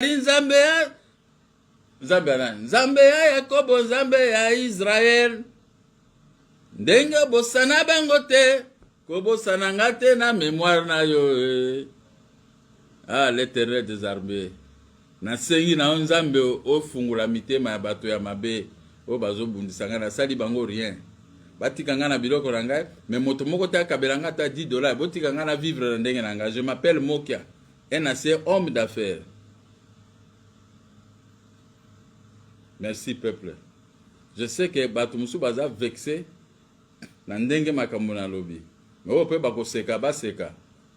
Nzambe ya Yakobo, Nzambe ya Israel. Ndenge bosana bango te, ko bosana nga te na mémoire na yo. Ah, l'Éternel des armées. Na sengi na Nzambe o fungula mitema ya bato ya mabe. O bazo bundisa nga na sali bango rien. Batika nga na biloko na ngai, mais moto moko te akabela nga ta $10. Botika nga na vivre na ndenge na nga. Je m'appelle Mokia. Un ancien homme d'affaires. Merci peuple. Je sais que Batumusu baza vexé na ndenge makambo na lobi. Mais on peut bako seka ba seka.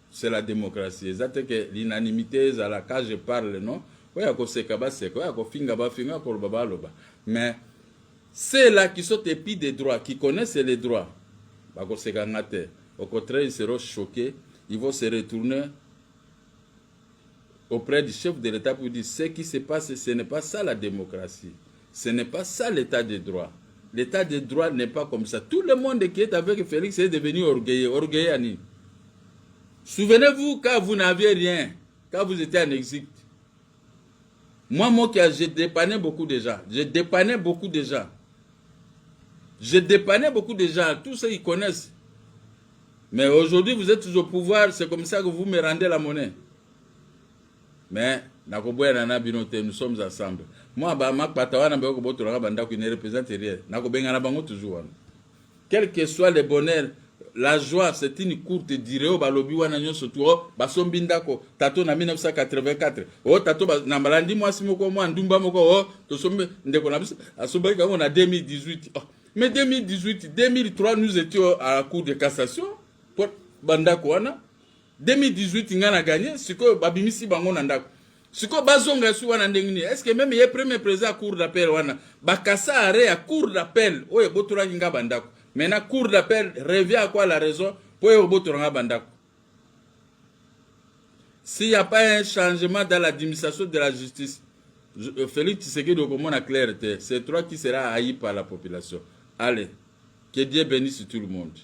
C'est la démocratie. Exactement que l'unanimité à la quand je parle non. Ouais ko seka ba seka, ouais ko finga ba finga ko baba loba. Mais c'est là qui sont épis des droits, qui connaissent les droits. Bako seka ngate. Au contraire, ils seront choqués, ils vont se retourner auprès du chef de l'État pour dire ce qui se passe, ce n'est pas ça la démocratie. Ce n'est pas ça l'état de droit. L'état de droit n'est pas comme ça. Tout le monde qui est avec Félix est devenu orgueilleux. Orgueilleux, Annie. Souvenez-vous quand vous n'aviez rien, quand vous étiez en exil. Moi, j'ai dépanné beaucoup de gens. J'ai dépanné beaucoup de gens. J'ai dépanné beaucoup de gens. Tous ceux qui connaissent. Mais aujourd'hui, vous êtes au pouvoir. C'est comme ça que vous me rendez la monnaie. Mais nous sommes ensemble. Moi, ne représente rien. Toujours. Quel que soit le bonheur, la joie, c'est une courte durée. Tato na 1984. Oh, tato na malandi moi si moko moi ndumba moko oh to sombe ndeko na biso asoba ka on a 2018. Oh, mais 2018, 2003 nous étions à la cour de cassation pour bandako wana. 2018 ngana gagné, siko babimisi bango na ndako. Siko bazonga su wana ndengini. Est-ce que même ye premier président à cour d'appel wana bakasa arrêt à cour d'appel oye botura nga bandako. Maintenant cour d'appel revient à quoi la raison pour ye botura nga bandako. S'il n'y a pas un changement dans l'administration de la justice, Félix Tshisekedi de comment la clarté, c'est toi qui sera haï par la population. Allez, que Dieu bénisse tout le monde.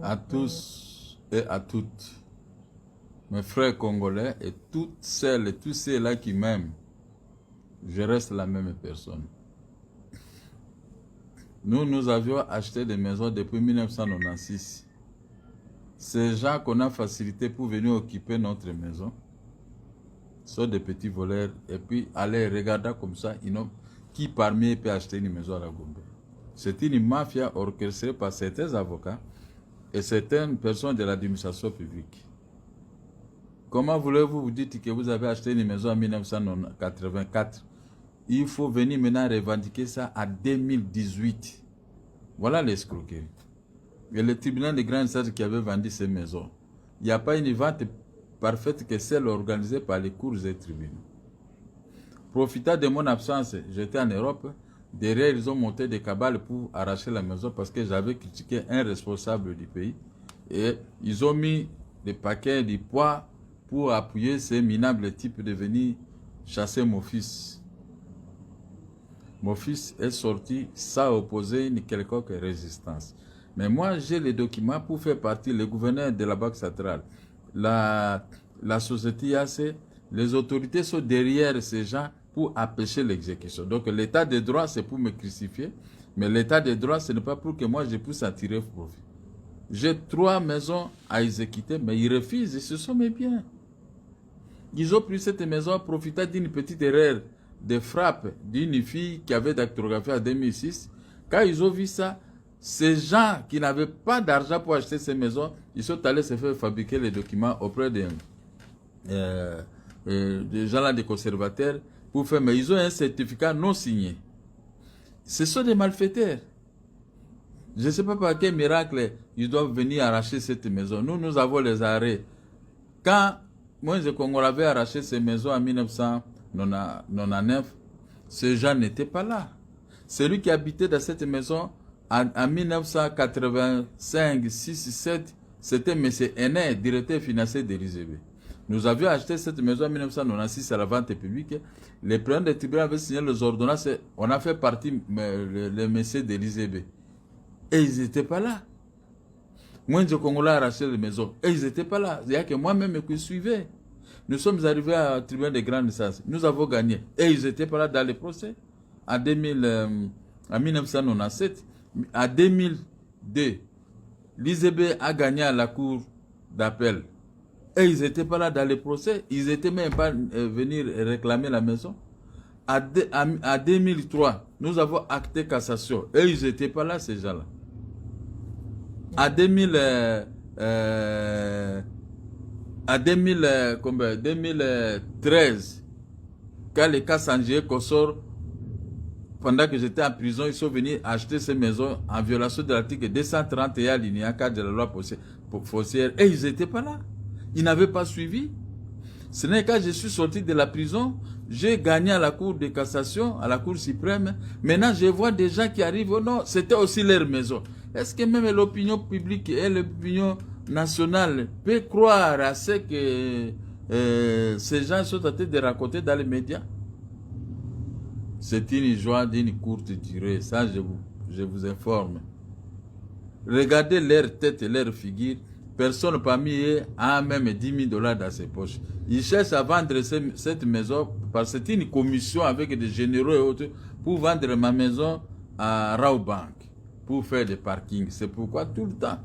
À tous et à toutes, mes frères congolais et toutes celles et tous ceux-là qui m'aiment, je reste la même personne. Nous avions acheté des maisons depuis 1996. Ces gens qu'on a facilité pour venir occuper notre maison sont des petits voleurs et puis aller regarder comme ça, qui parmi eux peut acheter une maison à la Gombe. C'est une mafia orchestrée par certains avocats et certaines personnes de l'administration publique. Comment voulez-vous vous dire que vous avez acheté une maison en 1984? Il faut venir maintenant revendiquer ça à 2018. Voilà l'escroquerie. Et le tribunal de grande instance qui avait vendu ces maisons, il n'y a pas une vente parfaite que celle organisée par les cours et tribunaux. Profitant de mon absence, j'étais en Europe. Derrière, ils ont monté des cabales pour arracher la maison parce que j'avais critiqué un responsable du pays. Et ils ont mis des paquets de poids pour appuyer ces minables types de venir chasser mon fils. Mon fils est sorti sans opposer une quelconque résistance. Mais moi, j'ai les documents pour faire partie, le gouverneur de la Banque centrale, la société IAC, les autorités sont derrière ces gens pour empêcher l'exécution. Donc l'état de droit, c'est pour me crucifier, mais l'état de droit, ce n'est pas pour que moi je puisse en tirer profit. J'ai 3 maisons à exécuter, mais ils refusent, et ce sont mes biens. Ils ont pris cette maison en profitant d'une petite erreur de frappe d'une fille qui avait dactylographié en 2006. Quand ils ont vu ça, ces gens qui n'avaient pas d'argent pour acheter ces maisons, ils sont allés se faire fabriquer les documents auprès des gens là, des conservateurs, pour faire, mais ils ont un certificat non signé. Ce sont des malfaiteurs. Je ne sais pas par quel miracle ils doivent venir arracher cette maison. Nous avons les arrêts. Quand Moïse Congo avait arraché ces maisons en 1999, ces gens n'étaient pas là. Celui qui habitait dans cette maison En 1985, 6, 7, c'était M. Henner, directeur financier de l'ISEB. Nous avions acheté cette maison en 1996 à la vente publique. Les présidents des tribunaux avaient signé les ordonnances. On a fait partie les messieurs de l'ISEB. Et ils n'étaient pas là. Moi, je Congolais a racheté les maisons. Et ils n'étaient pas là. Il n'y a que moi-même qui suivais. Nous sommes arrivés à tribunal de grande instance. Nous avons gagné. Et ils n'étaient pas là dans les procès. En 1997, en 2002, l'ISEB a gagné à la cour d'appel. Et ils n'étaient pas là dans les procès. Ils n'étaient même pas venus réclamer la maison. En 2003, nous avons acté cassation. Et ils n'étaient pas là, ces gens-là. En 2013, quand les cas Sanjé Kossor, pendant que j'étais en prison, ils sont venus acheter ces maisons en violation de l'article 231 alinéa 4 de la loi foncière. Et ils n'étaient pas là. Ils n'avaient pas suivi. Ce n'est quand je suis sorti de la prison, j'ai gagné à la Cour de cassation, à la Cour suprême. Maintenant, je vois des gens qui arrivent. Oh non, c'était aussi leur maison. Est-ce que même l'opinion publique et l'opinion nationale peut croire à ce que ces gens sont en train de raconter dans les médias? C'est une joie d'une courte durée. Ça, je vous informe. Regardez leur tête et leur figure. Personne parmi eux a même 10 000 $ dans ses poches. Ils cherchent à vendre cette maison parce que c'est une commission avec des généraux et autres pour vendre ma maison à Rawbank pour faire des parkings. C'est pourquoi tout le temps.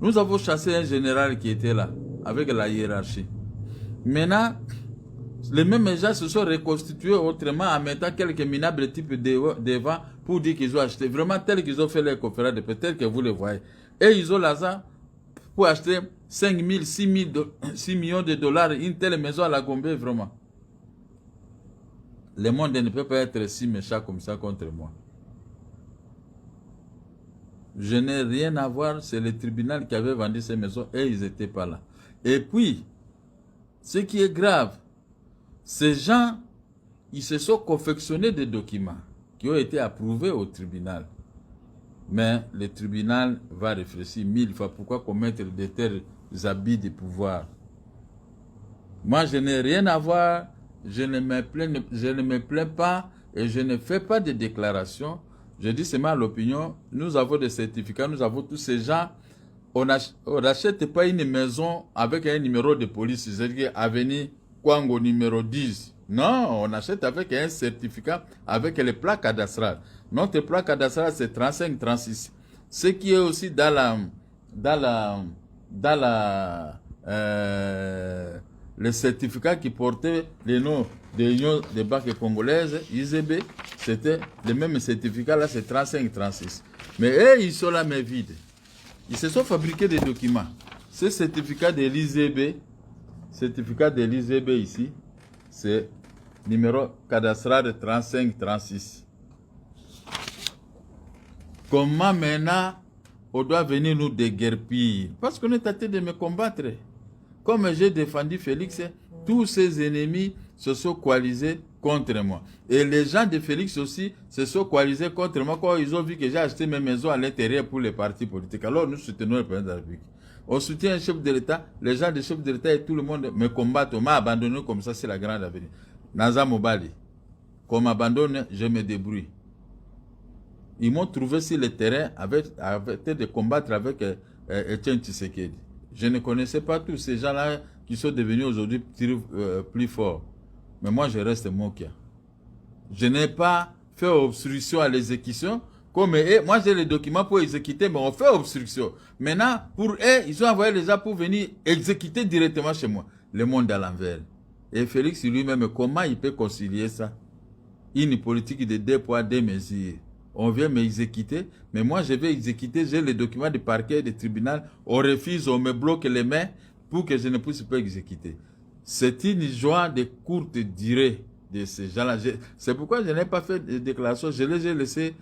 Nous avons chassé un général qui était là avec la hiérarchie. Maintenant, les mêmes gens se sont reconstitués autrement en mettant quelques minables types devant pour dire qu'ils ont acheté. Vraiment tel qu'ils ont fait les conférences de peut-être que vous le voyez. Et ils ont l'argent pour acheter 5 000, 6 millions de dollars, une telle maison à la Gombe, vraiment. Le monde ne peut pas être si méchant comme ça contre moi. Je n'ai rien à voir, c'est le tribunal qui avait vendu ces maisons et ils n'étaient pas là. Et puis, ce qui est grave, ces gens, ils se sont confectionnés des documents qui ont été approuvés au tribunal. Mais le tribunal va réfléchir 1000 fois pourquoi commettre de tels abus de pouvoir. Moi, je n'ai rien à voir, je ne me plains pas et je ne fais pas de déclaration. Je dis seulement l'opinion, nous avons des certificats, nous avons tous ces gens. On n'achète pas une maison avec un numéro de police, c'est-à-dire avenue Kwango numéro 10. Non, on achète avec un certificat, avec les plaques cadastrales. Notre plaque cadastrale, c'est 35-36. Ce qui est aussi le certificat qui portait le nom de l'Union des banques congolaises, ISEB, c'était le même certificat, là, c'est 35-36. Mais eux, ils sont là, mais vides. Ils se sont fabriqués des documents. Ce certificat de l'ISEB, ici, c'est numéro cadastral de 35-36. Comment maintenant on doit venir nous déguerpir? Parce qu'on est tenté de me combattre. Comme j'ai défendu Félix, tous ses ennemis se sont coalisés contre moi. Et les gens de Félix aussi se sont coalisés contre moi quand ils ont vu que j'ai acheté mes maisons à l'intérieur pour les partis politiques. Alors nous soutenons le président de la République. On soutient un chef de l'État, les gens du chef de l'État et tout le monde me combattent. On m'a abandonné comme ça, c'est la grande avenir. Naza Mobali, qu'on m'abandonne, je me débrouille. Ils m'ont trouvé sur le terrain avec de combattre avec Etienne Tshisekedi. Je ne connaissais pas tous ces gens-là qui sont devenus aujourd'hui plus forts. Mais moi, je reste Mokia. Je n'ai pas fait obstruction à l'exécution. Comme eux, moi j'ai les documents pour exécuter, mais on fait obstruction. Maintenant, pour eux, ils ont envoyé les gens pour venir exécuter directement chez moi. Le monde à l'envers. Et Félix lui-même, comment il peut concilier ça? Une politique de 2 poids, 2 mesures. On vient m'exécuter, mais moi je vais exécuter, j'ai les documents du parquet et du tribunal, on refuse, on me bloque les mains pour que je ne puisse pas exécuter. C'est une joie de courte durée de ces gens-là. C'est pourquoi je n'ai pas fait de déclaration, je les ai laissés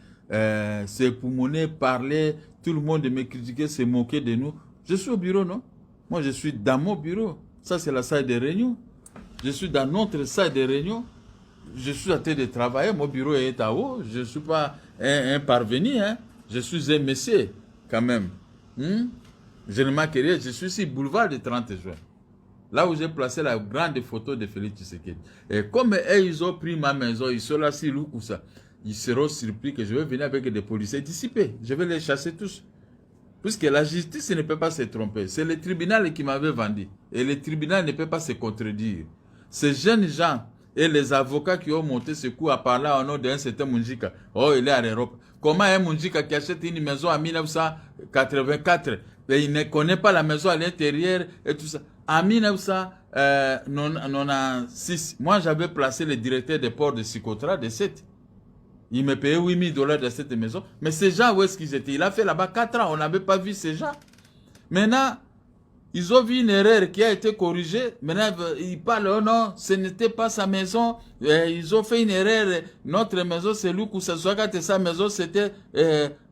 s'époumoner, parler, tout le monde me critiquer, se moquer de nous. Je suis au bureau, non? Moi je suis dans mon bureau, ça c'est la salle de réunion. Je suis dans notre salle de réunion. je suis en train de travailler, mon bureau est à haut, je ne suis pas un parvenu, hein. Je suis un monsieur, quand même. Je ne manque rien, je suis ici, boulevard du 30 juin. Là où j'ai placé la grande photo de Félix Tshisekedi. Et comme eux, ils ont pris ma maison, ils sont là, si lourds ou ça, ils seront surpris que je vais venir avec des policiers dissipés. Je vais les chasser tous. Puisque la justice ne peut pas se tromper. C'est le tribunal qui m'avait vendu. Et le tribunal ne peut pas se contredire. Ces jeunes gens et les avocats qui ont monté ce coup à parler au nom d'un certain Mungika. Oh, il est en Europe. Comment un Mungika qui achète une maison en 1984 et il ne connaît pas la maison à l'intérieur et tout ça. En 1996, moi j'avais placé le directeur des ports de Socotra de 7. Il me payait $8 000 de cette maison. Mais ces gens, où est-ce qu'ils étaient? Il a fait là-bas 4 ans, on n'avait pas vu ces gens. Maintenant, ils ont vu une erreur qui a été corrigée. Maintenant, ils parlent, oh non, ce n'était pas sa maison. Ils ont fait une erreur. Notre maison, c'est lui qui s'est sa maison, c'était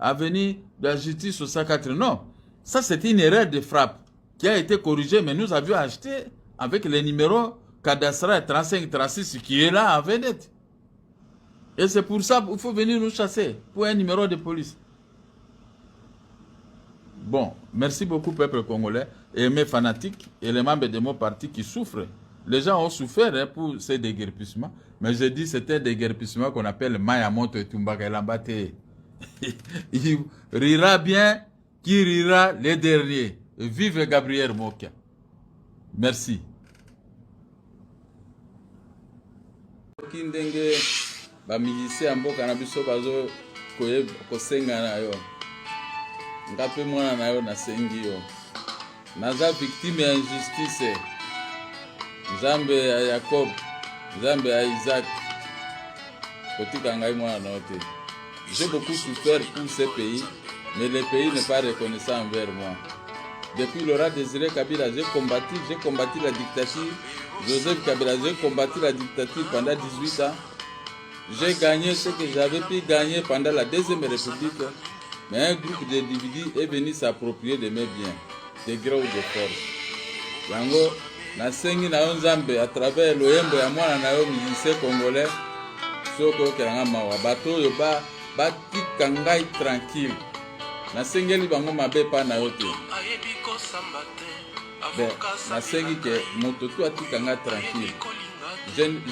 avenue de la justice au 104. Non, ça c'était une erreur de frappe qui a été corrigée, mais nous avions acheté avec le numéro cadastral 3536 qui est là en vedette. Et c'est pour ça qu'il faut venir nous chasser, pour un numéro de police. Bon, merci beaucoup peuple congolais et mes fanatiques et les membres de mon parti qui souffrent. Les gens ont souffert hein, pour ces déguerpissements, mais je dis que c'est un déguerpissement qu'on appelle Mayamoto et Tumbaka Lambate. Il rira bien, qui rira les derniers. Vive Gabriel Mokia. Merci. Kindenge ba musicien mboka na biso bazo kosenga na yo. Ngape mwana na yo na sengi yo. Naza victime ya injustice. Nzambe ya Jacob, Nzambe ya Isaac. Kotika ngai mwana na yo te. J'ai beaucoup souffert pour ce pays, mais le pays n'est pas reconnaissant envers moi. Depuis Laurent Désiré Kabila, j'ai combattu la dictature. Joseph Kabila, j'ai combattu la dictature pendant 18 ans. J'ai gagné ce que j'avais pu gagner pendant la Deuxième République. Mais un groupe d'individus est venu s'approprier de mes biens, de gré ou de force. Yango, na sengi na Nzambe à travers l'oyembo ya mwana na yo musicien congolais. Soko kelanga mawa bato yo ba tika ngai tranquille. Nasengeli bango mabe pa na yo te. Nasengi ke moto tu atika ngai tranquille.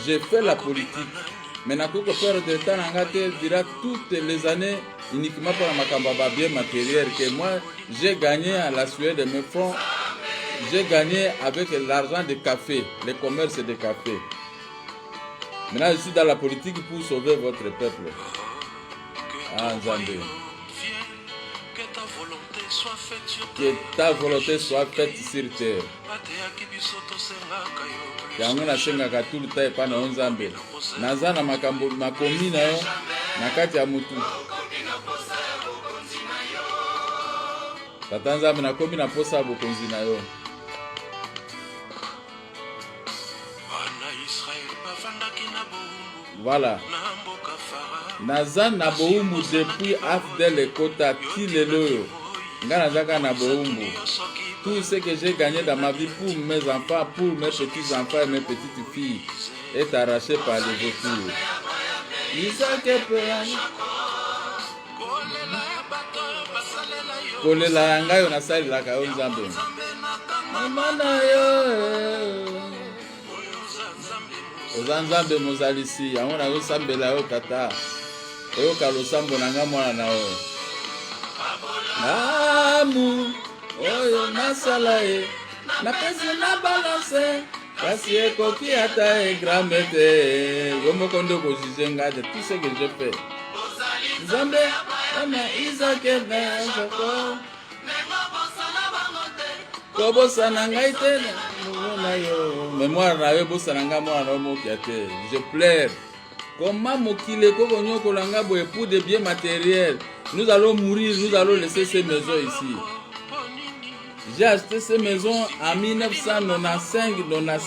J'ai fait la politique. Mais na koko perdre de temps nanga te dira toutes les années uniquement pour la makamba bien matériel que moi j'ai gagné à la sueur de mes fonds. J'ai gagné avec l'argent de café, le commerce de café. Maintenant je suis dans la politique pour sauver votre peuple. Ah Nzambe. Que ta volonté soit faite sur terre. Yango na senga ka tout le temps pa na Nzambe. Naza na makambo makomi na yo na kati ya mutu. Tata Nzambe na komi na posa bokonzi na yo. Voilà. Naza na boumbu depuis Afdel Ekota Kilelo. Ngana zaka na boumbu. Tout ce que j'ai gagné dans ma vie pour mes enfants, pour mes petits-enfants et mes petites filles est arraché par les vautours. Kolela yanga yo nasali la ka Nzambe. Mama yo. Nzambe mozalisi, yango na yo sambela yo tata. Oyo ka losambo nanga mwana na yo. Amu oyo nasala ye na pesi na balance kasi ekoki ata egrame te yo moko nde kozije nga de tout ce que je fais. Nzambe ana Isaac na Jacob kobosana ngai te na yo mémoire na yo bosana nga mwana na mokia te. Je pleure. Comment mokile koko nyokola nga boye pour des biens matériels. Nous allons mourir, nous allons laisser ces maisons ici. J'ai acheté ces maisons en 1995-96.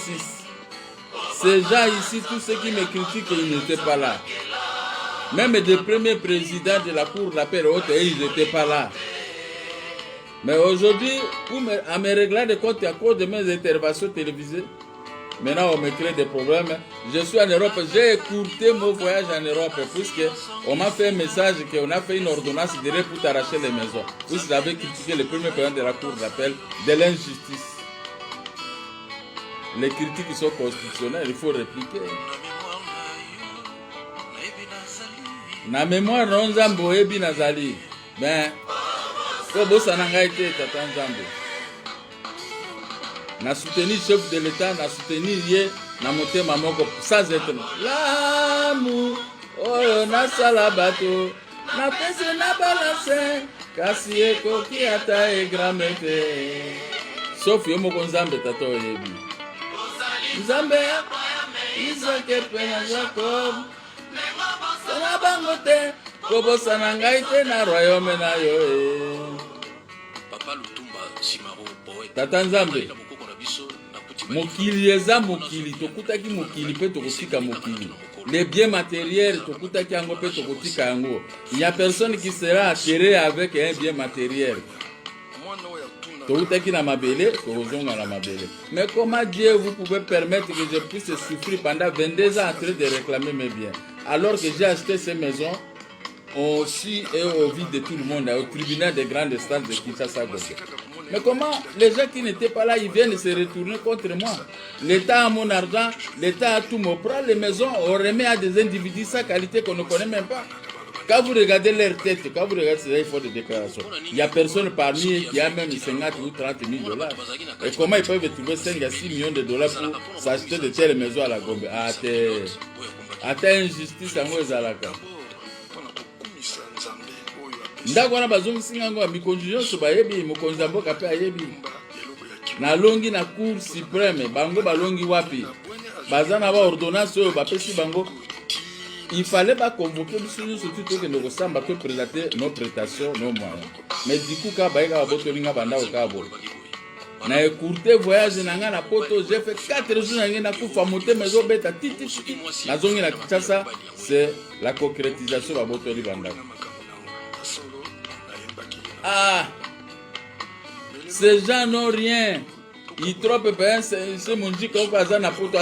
Ces gens ici, tous ceux qui me critiquent, ils n'étaient pas là. Même les premiers présidents de la Cour d'appel haute, ils n'étaient pas là. Mais aujourd'hui, à me régler de compte à cause de mes interventions télévisées, Maintenant, on me crée des problèmes. Je suis en Europe, j'ai écourté mon voyage en Europe puisqu'on m'a fait un message qu'on a fait une ordonnance directe pour t'arracher les maisons. Vous avez critiqué le premier président de la Cour d'appel de l'injustice. Les critiques sont constitutionnelles, il faut répliquer. Na mémoire, non Nzambo ebi nazali. Ben, Kobo Sananga été Tata Nzambe. Na soutenu chef de l'État, na soutenu yé, na monté mamoko sans être. L'amour, oh na salabato, na pese na balance, kasi eko ki ata e gramete. Sauf yo moko Nzambe tato yebi. Nzambe, Isaac pena Jacob. Sana bangote, Kobo Sananga été na royaume na yo. Papa Lutumba Simaro poète. Tata Nzambe. Mokili eza mokili tokutaki mokili pe tokotika mokili. Les biens matériels tokutaki yango pe tokotika yango. Il y a personne qui sera atterré avec un bien matériel. Tokutaki na mabele, tokozonga na mabele. Mais comment Dieu vous pouvez permettre que je puisse souffrir pendant 22 ans en train de réclamer mes biens alors que j'ai acheté ces maisons au su et au vide de tout le monde au tribunal des grandes instances de Kinshasa. Mais comment les gens qui n'étaient pas là, ils viennent se retourner contre moi? L'État a mon argent, l'État a tout. On prend les maisons, on remet à des individus sans qualité qu'on ne connaît même pas. Quand vous regardez leur tête, quand vous regardez ces efforts de déclaration, il n'y a personne parmi eux qui a même 50 ou 30 000 dollars. Et comment ils peuvent trouver 5 à 6 millions de dollars pour s'acheter de telles maisons à la Gombe? À tes injustice à moi, Zalaka. Ndako wana bazongisi ngango mikonzi nyonso bayebi mokonzi ya mboka pe ayebi nalongi na cour suprême bango balongi wapi baza na ba ordonnance oyo bapesi bango il fallait pas convoquer biso nyonso tuto ke ndoko samba pe présenter nos prestations nos moyens mais du coup ka bayeka babotolinga bandako kabo na écourté voyage nanga na poto j'ai fait 4 jours nanga na kufa motema ezobeta titi nazongi na Kinshasa c'est la concrétisation babotoli bandako. Ah, ces gens n'ont rien. Ils trouvent bien, c'est mon dit qu'on va à poto.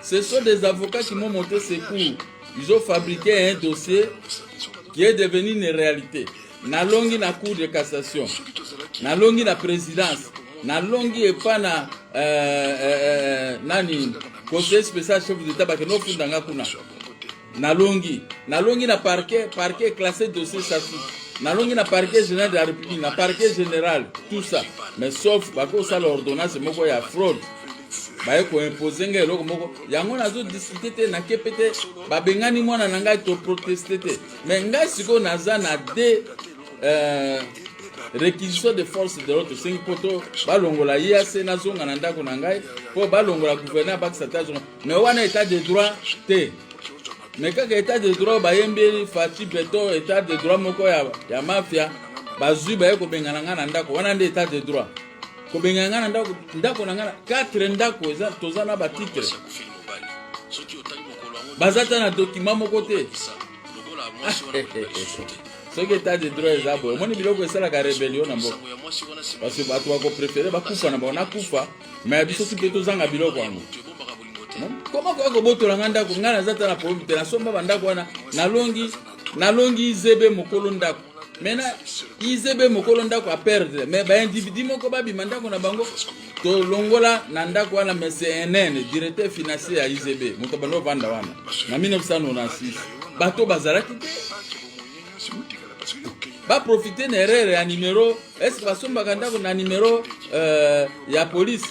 Ce sont des avocats qui m'ont monté ces cours. Ils ont fabriqué un dossier qui est devenu une réalité. Nalongi na cour de cassation, nalongi na présidence, nalongi et pas na nani conseil spécial chef d'État parce que nous fundanga kuna. Nalongi na parquet classé dossier statut. Nalongi na parquet général de la République, na parquet général, tout ça. Mais sauf bako ça l'ordonnance moko ya fraude. Baye ko imposer ngai loko moko. Yango nazo discuter te na kepete babengani mwana na ngai to protester te. Mais ngai siko naza na des réquisition de force de l'autre 5 poto balongola IAC nazonga na ndako na ngai po balongola gouverneur bakisata zona. Mais wana état de droit te. Mais quand l'état de droit bayembi Fati Beto état de droit moko ya mafia bazui baye ko bengana ngana ndako wana nde état de droit ko bengana ngana ndako na ngana 4 ndako eza tozana ba titre bazata na document moko te ce qui état de droit eza bo moni biloko esala ka rébellion na mboka parce que bato bako préférer bakufa na bona kufa mais biso ti peto zanga biloko yango. Comment quoi botola nganda ko ngana zata na problème te na somba bandako wana nalongi izebe mokolo ndako mena izebe mokolo ndako a perdre mais ba individu moko babi mandako na bango to longola na ndako wana mais c'est NN directeur financier ya izebe moto bando vanda wana na 1996 bato bazaraki ba profiter na erreur ya numéro est-ce que basomba ndako na numéro ya police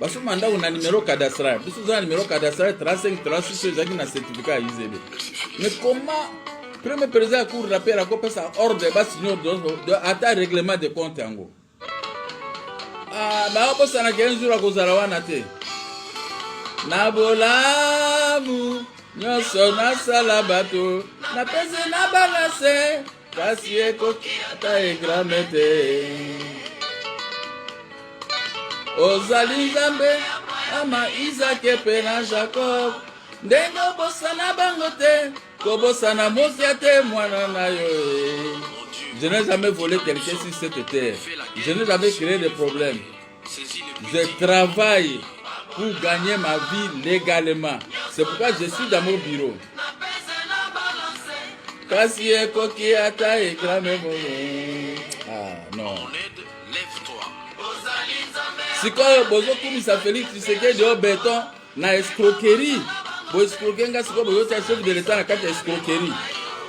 basoma ndako na numéro cadastral biso za numéro cadastral 35 36 ezaki na certificat ya IZB. Mais comment premier président ya cour d'appel akope sa ordre ba signer de ata règlement de compte yango ba bosana 15 jours akozala wana te na bolamu nyonso nasala bato na pese na balance kasi ekoki ata egrame te. Ozali Nzambe ama Isaac pe na Jacob ndenge bosana bango te kobosana mokia te mwana na yo. Je n'ai jamais volé quelqu'un sur cette terre. Je n'ai jamais créé de problème. Je travaille pour gagner ma vie légalement. C'est pourquoi je suis dans mon bureau. Ah non. Si quand bozo kumisa Félix Tshisekedi au béton na escroquerie, bo escroquer nga siko bozo tia chef de l'état na kati escroquerie.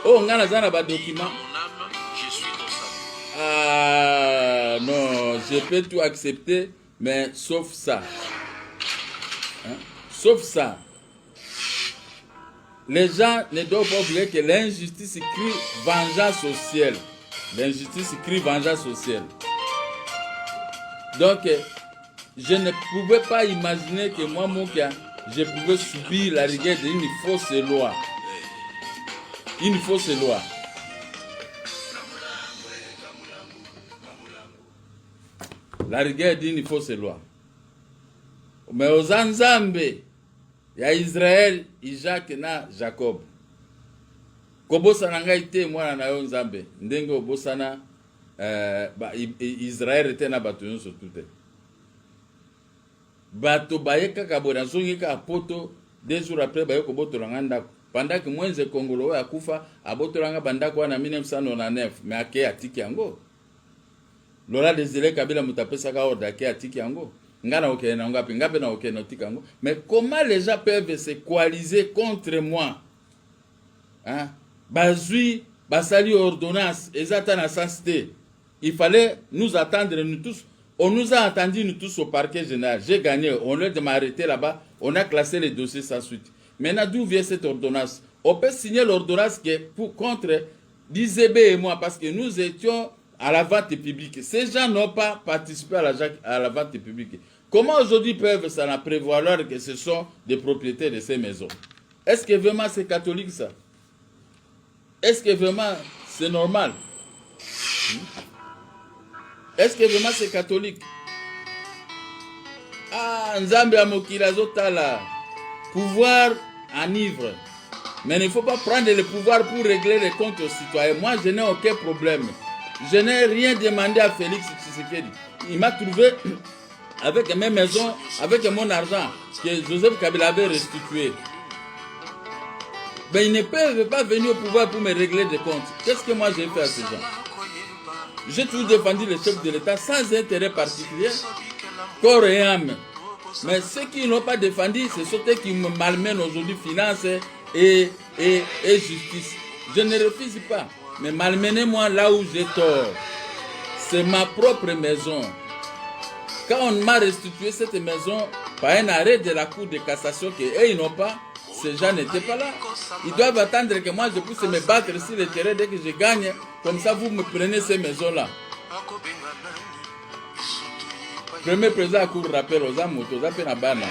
Oh nga na zana ba document. Ah non, je peux tout accepter, mais sauf ça. Hein? Sauf ça. Les gens ne doivent pas oublier que l'injustice crie vengeance au ciel. L'injustice crie vengeance au ciel. Donc, je ne pouvais pas imaginer que moi, mon cas, je pouvais subir la rigueur d'une fausse loi. Une fausse loi. La rigueur d'une fausse loi. Mais aux Anzambe, il y a Israël, Isaac na Jacob. Kobosana ngai te mwana na yo Nzambe. Ndenge obosana Israël était na bato nyonso tout. Bato baye kaka bona zongi ka poto 2 jours après baye kobotolanga ndako. Pendant que mwenze Kongolo akufa abotolanga bandako wana 1999 mais ake atiki yango. Lola Désiré Kabila mutapesaka ordre ake atiki yango. Ngana okene na ngapi ngapi na okene otika yango. Mais comment les gens peuvent se coaliser contre moi? Hein? Bazui basali ordonnance ezata na sensité. Il fallait nous attendre nous tous. On nous a attendus nous tous au parquet général. J'ai gagné. On leur a arrêté là-bas. On a classé les dossiers sans suite. Maintenant, d'où vient cette ordonnance? On peut signer l'ordonnance qui est contre Dizebe et moi parce que nous étions à la vente publique. Ces gens n'ont pas participé à la vente publique. Comment aujourd'hui peuvent s'en prévaloir que ce sont des propriétaires de ces maisons? Est-ce que vraiment c'est catholique ça? Est-ce que vraiment c'est normal? Est-ce que vraiment c'est catholique? Ah, Nzambe Amokila Zotala. Pouvoir enivre. Mais il ne faut pas prendre le pouvoir pour régler les comptes aux citoyens. Moi, je n'ai aucun problème. Je n'ai rien demandé à Félix Tshisekedi. Il m'a trouvé avec mes maisons, avec mon argent que Joseph Kabila avait restitué. Mais ils ne peuvent pas venir au pouvoir pour me régler des comptes. Qu'est-ce que moi j'ai fait à ces gens? J'ai toujours défendu le chef de l'État sans intérêt particulier, corps et âme. Mais ceux qui n'ont pas défendu, c'est ceux qui me malmènent aujourd'hui, finances et justice. Je ne refuse pas, mais malmenez-moi là où j'ai tort. C'est ma propre maison. Quand on m'a restitué cette maison par un arrêt de la Cour de cassation qu'eux ils n'ont pas, ces gens n'étaient pas là. Ils doivent attendre que moi je puisse me battre sur le terrain dès que je gagne. Comme ça vous me prenez ces maisons-là. Premier président à Cour rappel aux amours, aux apénabana.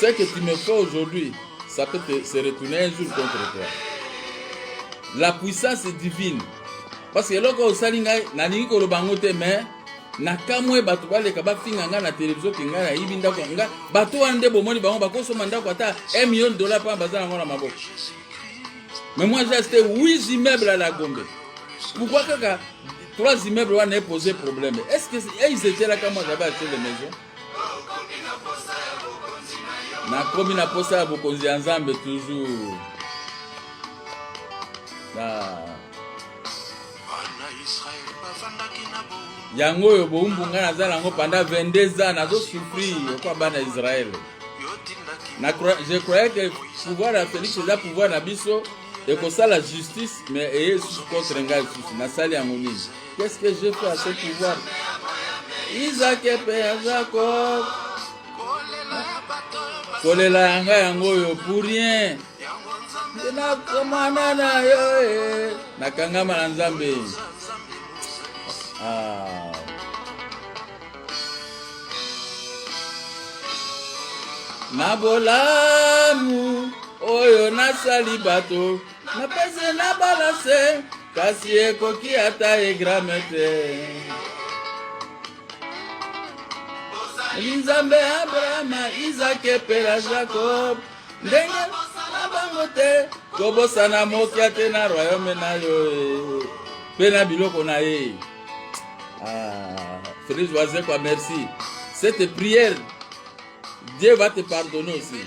Ce que tu me fais aujourd'hui, ça peut se retourner un jour contre toi. La puissance est divine. Parce que lorsque vous savez, nalingi ko lobangote mais na kamwe bato baleka bafinga nga na télévision ke nga na yibi ndako nga bato wande bomoni bango bakosoma ndako ata $1 million pa bazana ngona maboko. Mais moi j'ai acheté 8 immeubles à la Gombe. Pourquoi kaka 3 immeubles on a posé problème? Est-ce que ils étaient là quand moi j'avais acheté les maisons? Na komi na posa bokonzi ya Nzambe toujours. Yango yo boumbu nga nazala ngo pendant 22 ans nazo souffrir kwa bana Israël. Je croyais que pouvoir à Félix c'est pouvoir na biso et que ça la justice mais et contre ngai souci na sali yango nini. Qu'est-ce que j'ai fait à ce pouvoir? Isaac et Jacob. Kolela yanga yango yo pour rien. Na komana na yo na kangama na Nzambe. Ah. Nabolamu oyo nasali bato na pese na balase kasi ekoki ata egramete. Nzambe Abrahama, Isaac pe Jacob ndenge na bango te kobosana mokia te na royaume na yo pe na biloko na ye. Ah, Félix Wazekwa, merci. Cette prière Dieu va te pardonner aussi.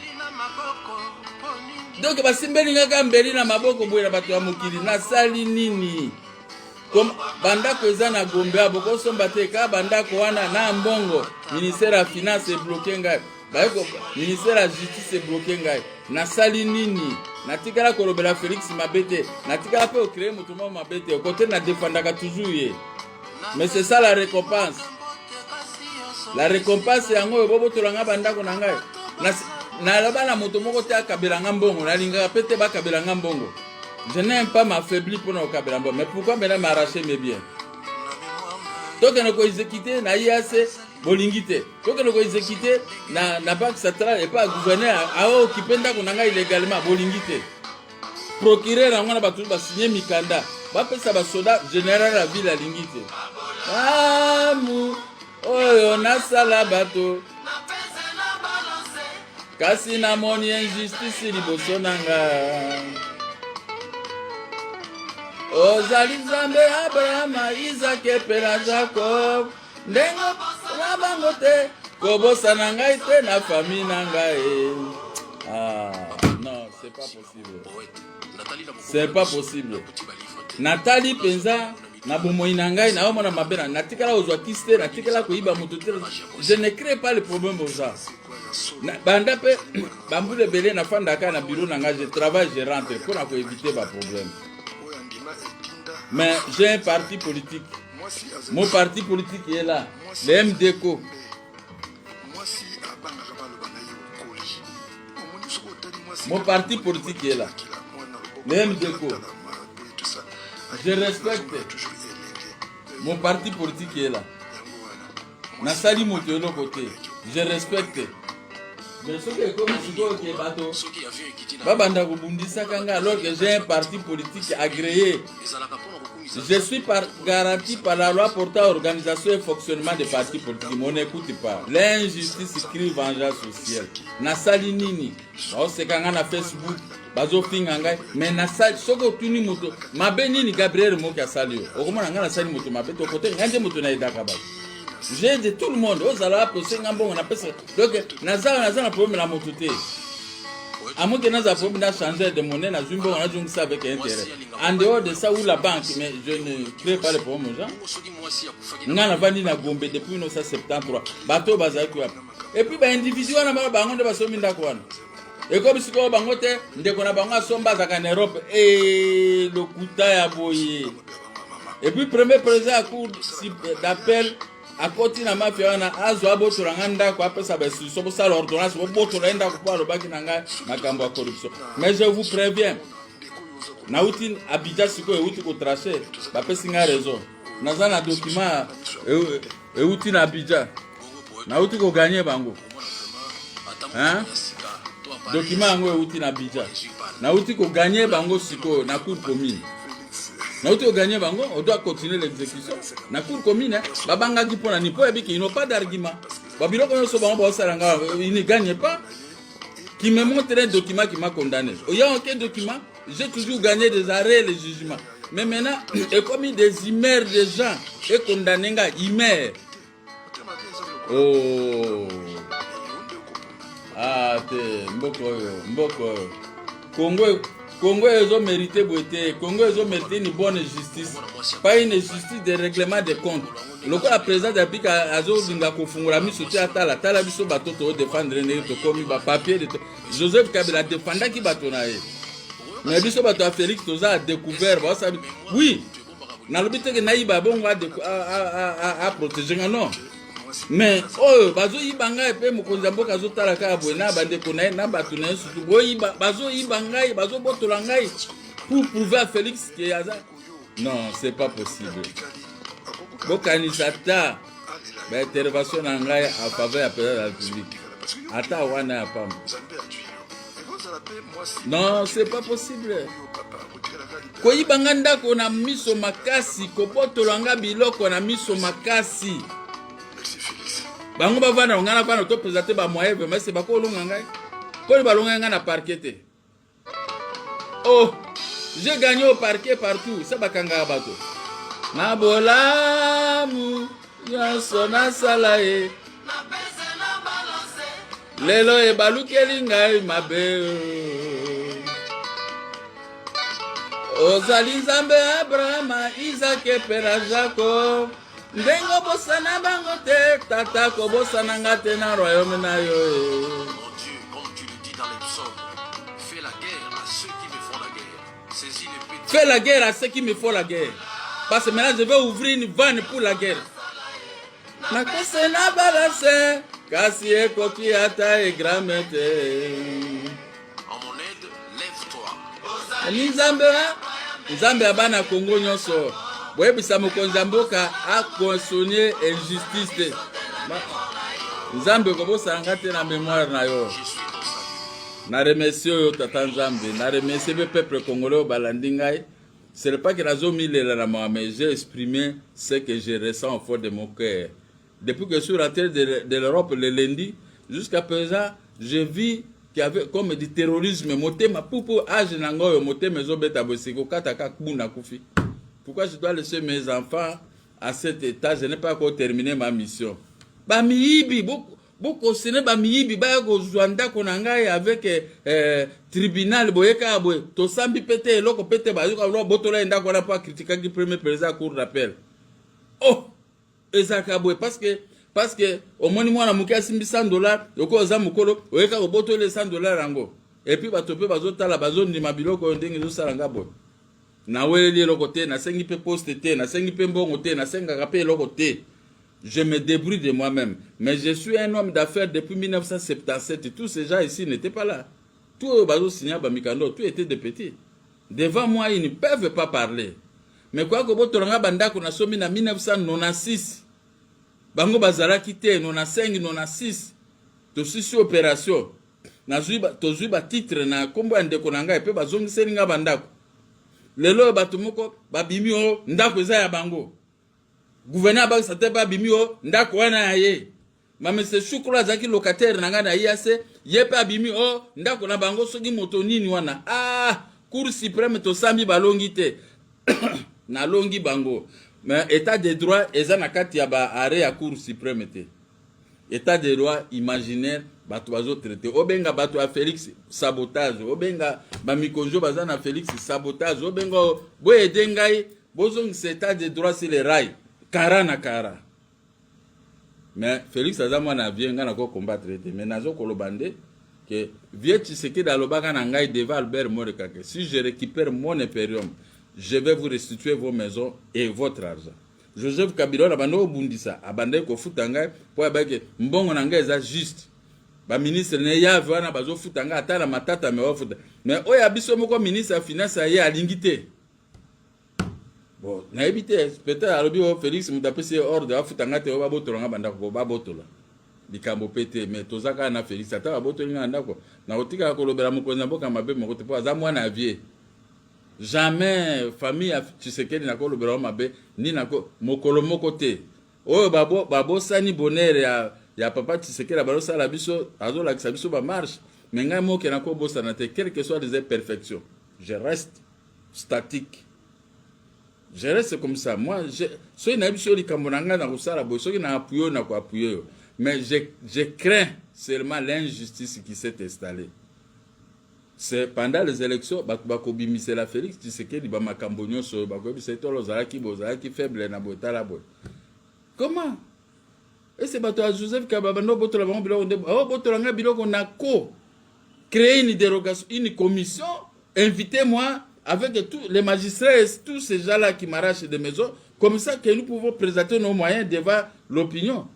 Donc basimbeli ngaka mbeli na maboko boye na bato ya mokili na sali nini? Comme bandako eza na Gombe aboko somba te ka bandako wana na mbongo ministère ya finance e bloqué ngai. Bayeko ministère ya justice e bloqué ngai. Na sali nini? Natikala kolobela Félix Mabete, natikala pe créer mutu mo Mabete, côté na défendaka toujours ye. Mais c'est ça la récompense. La récompense yango bobo tolanga bandako na ngai. Na laba na moto moko te akabelanga mbongo, na linga pete ba kabelanga mbongo. Je n'aime pas m'affaiblir pour nos kabela mbongo, mais pourquoi maintenant m'arracher mes biens? Donc on ko exécuter na IAC bolingite. Donc on ko exécuter na banque centrale et pas gouverneur a occupé ndako na ngai illégalement bolingite. Procureur na ngana batu ba signer mikanda. Ba pesa ba soda général la ville à lingite. Amu oyo nasala bato. Kasi na moni injustice liboso nanga. Ozali Nzambe Abraham, Isaac pe na Jacob. Ndengo na bango te kobosa na ngai te na famille na ngai. Ah non, c'est pas possible. C'est pas possible. Nathalie penza na bomoi na ngai na omona mabena natikala ozwa kiste natikala koyiba moto te. Je ne crée pas le problème aux gens. Banda pe bambule belé na fandaka na bureau na ngai, je travaille, je rentre pour éviter ba problème. Mais j'ai un parti politique. Mon parti politique est là, le MDECO. Mon parti politique est là, le MDECO. Je respecte. Mon parti politique est là. Nasali Motelo côté. Je respecte. Mais ce qui est comme si tu es bateau, Babanda Bundisa Kanga, alors que j'ai un parti politique agréé. Je suis garanti par la loi portant organisation et fonctionnement des partis politiques. On n'écoute pas. L'injustice crie vengeance sociale. Nasali Nini. C'est quand on a Facebook. Bazo Fingangai. Mais Nasali, Soko Tuni Moto. Mabe Nini Gabriel Moka Salio. Au moment où on a Sali Moto, Mabe, au côté, Nande Moto Naïdakaba. J'ai de tout le monde. Aux alawes, on appelle ça. Donc, Nazar a un problème la moto. À moins que nous avons changé de monnaie, nous avons ça avec intérêt. En dehors de ça, où la banque, mais je ne crée pas le problème aux gens. Nous avons vendu à Gombe depuis 1973. Bateau Bazaki. Et puis, individu, on a bango de Basominda Kwan. Et comme si on a bangote, on a bango à Somba en Europe et le Kouta ya boye. Et puis, premier président à cour d'appel. À côté na mafia na azo aboto nganda ko apesa ba so ça l'ordonnance boto enda ko pa lobaki nanga makambo ya corruption. Mais je vous préviens, na uti Abidjan siko uti ko tracer ba pesi nga raison. Naza na document uti na Abidjan. Na uti ko gagner bango. Hein? Document ngo uti na Abidjan. Na uti ko gagner bango siko na cour commune. Na uti au gagner bango, on doit continuer l'exécution. Na cour commune, babanga qui pona ni po ebiki, ils n'ont pas d'argument. Babilo kono so bango ba salanga, ils ne gagnent pas. Qui me montre un document qui m'a condamné. Il y a aucun document, j'ai toujours gagné des arrêts et les jugements. Mais maintenant, et comme des immères de gens et condamné nga immères. Oh. Ah, te mboko. Congo ils ont mérité beauté. Congo ils ont mérité une bonne justice. Pas une justice de règlement des comptes. Le cas la présidente d'Afrique a Zinga Kofungura mis soutien à Tala biso bato to défendre ne comme ba papier de Joseph Kabila défendant qui batonaye. Mais biso bato Félix Toza a découvert oui. Na lobite que naïba bongo a protéger non. Mais oh bazo ibanga epe mokonzi mboka azotala ka bwena bande kona na bato na surtout boyi bazo ibanga bazo botola ngai pour prouver à Félix que yaza. Non, c'est pas possible. Bokanisa ta ba intervention na ngai en faveur de la République. Ata wana ya pam. Non, c'est pas possible. Ko ibanga ndako na miso makasi ko botola nga biloko na miso makasi. Bango bavana ngana bana to présenter ba moyen mais c'est ba ko longa ngai ko ba longa ngana parquet. Oh, j'ai gagné au parquet partout, ça ba kanga bato. Na bolamu ya sona salae. lelo ebalukeli ngai mabe ozali nzambe Abrahama Isaac pe na Jacob ndengo bosana bango te tata kobosana nga te na royaume na yo Mon Dieu, comme tu le dis dans les psaumes, fais la guerre à ceux qui me font la guerre. Saisis l'épée. Fais la guerre à ceux qui me font la guerre. Parce que maintenant je vais ouvrir une vanne pour la guerre. Nakose na balase kasi ekoki ata egramete. En mon aide, lève-toi. Ni Nzambe abana Kongo nyonso. Boyebisa mokonzi ya mboka akonsonye injustice te. Nzambe kobosanga te na mémoire na yo. Je suis ton salut. Na remercie yo tata Nzambe, na remercie le peuple congolais au balandi ngai. Ce n'est pas que la zone mille la mais j'ai exprimé ce que je ressens au fond de mon cœur. Depuis que je suis rentré de l'Europe le lundi, jusqu'à présent, je vis qu'il y avait comme du terrorisme. Motema pupu âge nangoyo motema zobeta bosiko kataka kuna kufi. Pourquoi je dois laisser mes enfants à cet état? Je n'ai pas encore terminé ma mission. Bamiibi, beaucoup ce n'est pas miibi, bako zwanda konangai avec tribunal boyeka boy. To sambi pete loko pete bazuka lo botola enda ko na pas critiquer qui premier président cour d'appel. Oh, ezaka boy parce que au moins moi na mukia simbi $100 yoko za mukolo oyeka ko botola $100 rango. Et puis batope bazotala bazoni mabiloko ndenge zo salanga boy. Na wele loko te na sengi pe poste te na sengi pe mbongo te na senga kapé loko te. Je me débrouille de moi-même. Mais je suis un homme d'affaires depuis 1977. Tous ces gens ici n'étaient pas là. Tout était des petits. Devant moi, ils ne peuvent pas parler. Mais quoi que Botoranga Bandako na somi na 1996. Bango Bazara quitté, 95, 96. Tout sur opération. Na zui ba titre na kombo ndeko nanga epe bazongi seninga bandako. Lelo batumoko babimio ndako eza ya bango. Gouverneur ba sa te ba bimio ndako wana ye. Ma monsieur Choukula zaki locataire nanga na IAC yepe abimio ndako na bango soki moto nini wana. Ah, Cour suprême to sambi balongi te. Na longi bango. Mais état de droit eza na kati ya ba arrêt ya Cour suprême te. État de droit imaginaire bato bazo traité. Obenga bato a Félix sabotage. Obenga ba mikonjo bazana Félix sabotage. Obenga boye dengai bozong état de droit sur les rails. Kara na kara. Mais Félix Azamwa na vie nga na ko combattre. Mais nazo kolobande que vie Tshisekedi alobaka na ngai devant Albert Morekake. Si je récupère mon impérium, je vais vous restituer vos maisons et votre argent. Joseph Kabila na bando bundisa abande ko futanga po abake mbongo na ngai eza juste. Ba ministre ne ya wana bazo futanga atala matata me wafuta. Mais oya biso moko ministre ya finance ya alingite. Bon, na évité peut-être alobi Félix mutapesi ordre afutanga te oba botolanga bandako ko ba botola. Bikambo pété mais tozaka na Félix ata botolinga ndako. Na otika ko lobela mokonza mboka mabe moko te po azamwa na vie. Jamais famille Tshisekedi na ko lobela mabe ni na ko mokolo moko te. Oyo babo sani bonheur ya papa Tshisekedi balo sala biso azo la biso ba marche. Mais ngai mo ke na ko bossa na te quelles que soient les imperfections. Je reste statique. Je reste comme ça. Moi, soy na biso li kambonanga na kusala boy, soki na appuyer na ko appuyer. Mais je crains seulement l'injustice qui s'est installée. C'est pendant les élections, bako bimisela Félix Tshisekedi ba makambo nyonso bako biseto lozalaki bozalaki faible na botala boy. Comment? Et c'est bato Joseph Kababa no botola bango biloko nde oh botolanga biloko na ko créer une dérogation, une commission, invitez-moi avec tous les magistrats et tous ces gens-là qui m'arrachent des maisons, comme ça que nous pouvons présenter nos moyens devant l'opinion.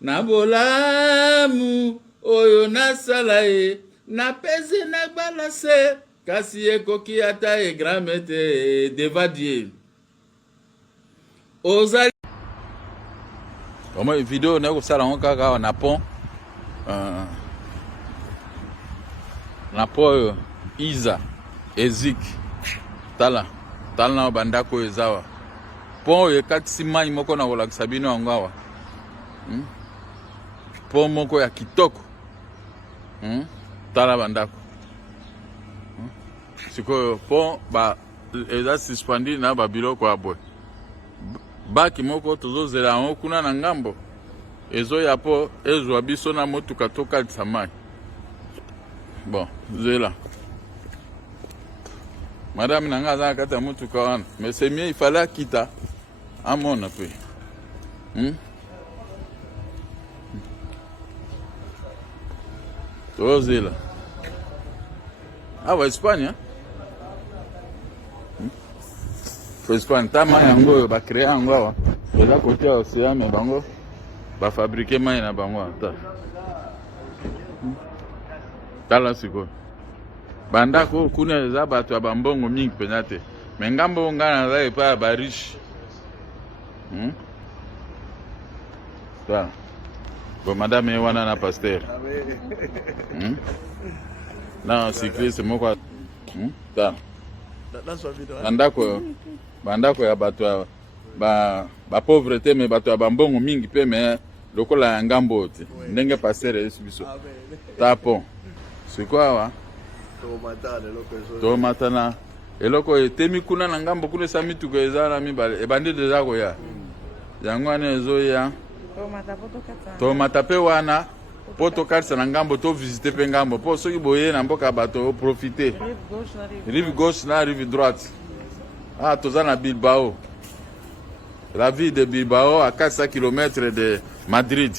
Nabolamu oyo nasalae na pese na balase kasi ekoki ata egramete devant Dieu. Ozali comment vidéo na ko sala ngaka na pont na po Iza Ezik tala na bandako ezawa po ekatisi mai moko na kolakisa bino ngawa po moko ya kitoko tala bandako siko po ba eza suspendi na ba biloko aboy baki moko tozozela ngo kuna na ngambo ezoya po ezwa biso na motuka tokalisa mai. Bon, zela. Madame nanga aza kata motuka wana. Mais c'est mieux, il fallait quitter. Amona pe. Tozela. Ah, wa Espagne, hein? Espagne, ta mai yango ba créer yango wa. Eza côté océan mais bango ba fabriquer mai na bango ata. Tala siko. Banda ko kuna eza bato ya bambongo mingi penate. Mais ngambo ngana za epa ba riche. Tala. Bon, madame wana na pasteur. Non, cycliste moko. Tala. Bandako ya bato ba pauvreté mais bato ya bambongo mingi pe mais lokola ngambo te. Ndenge pasteur yesu biso. Tapo. C'est quoi wa? Tomatana. Eloko etemi kuna na ngambo kuna sami tuko ezala mibale. Ebandi deja ko ya. Yango ane ezoya. Tomata pe wana poto karisa na ngambo to visiter pe ngambo po soki boye na mboka bato profiter. Rive gauche na rive droite. Ah, toza na Bilbao. La ville de Bilbao à 400 km de Madrid.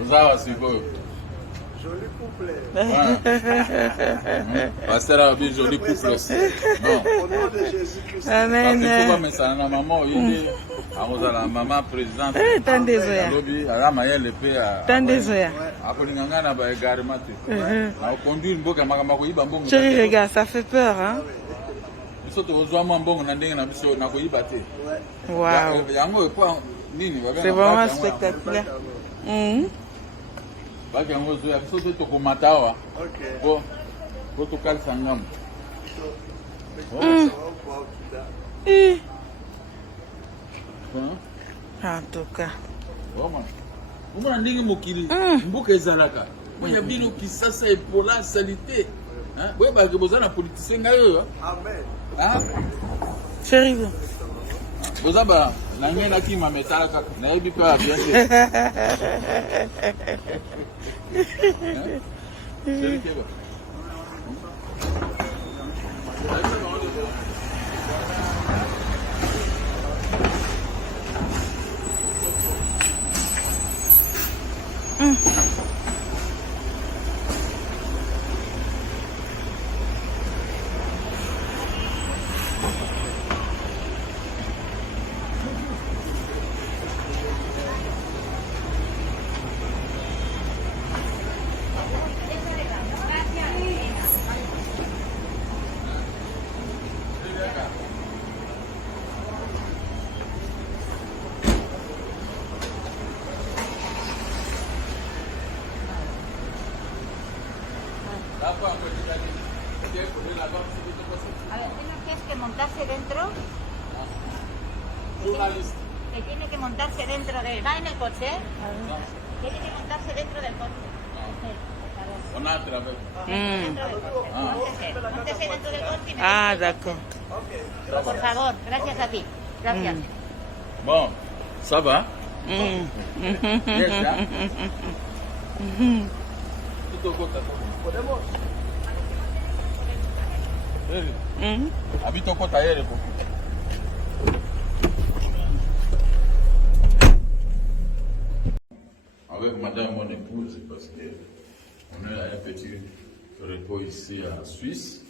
Usawa siko. Joli couple. Pasteur a bien joli couple aussi. Non. Au nom de Jésus-Christ. Amen. Il faut pas me ça na maman yinde. Amoza la maman présidente. Tandezoya. Lobi ala mayele pe a. Tandezoya. Akolinganga na ba égarement. Na conduire mboka makama ko yiba mbongo. Chérie, regarde, ça fait peur, hein. Biso to ozwa mbongo na ndenge na biso na ko yiba te. Waouh. Yango kwa nini ba. C'est vraiment spectaculaire. Baki yango zo ya biso to komata wa. OK. Bon. Ko to kalisa ngam. En tout cas. Vraiment. Comment ndenge mokili mboka ezalaka. Moya bino kisasa epola salité. Hein? Boye ba ke bozana politicien ngayo. Amen. Hein? Chérie. Boza ba nangena ki mametala kaka. Na yebi pa bien sûr. Chérie Keba. A ver, tienes que montarse dentro. Que tiene que montarse dentro de... Va en el coche, ¿eh? Tiene que montarse dentro del coche. On a travaillé. Móntese dentro del coche y me Ah, d'accord. Por favor, gracias a ti. Gracias. Bon, ça va? Yes, hein? Tout au côté. Podemos. Habito côté aéré. Avec madame mon épouse, parce que on est à un petit repos ici en Suisse,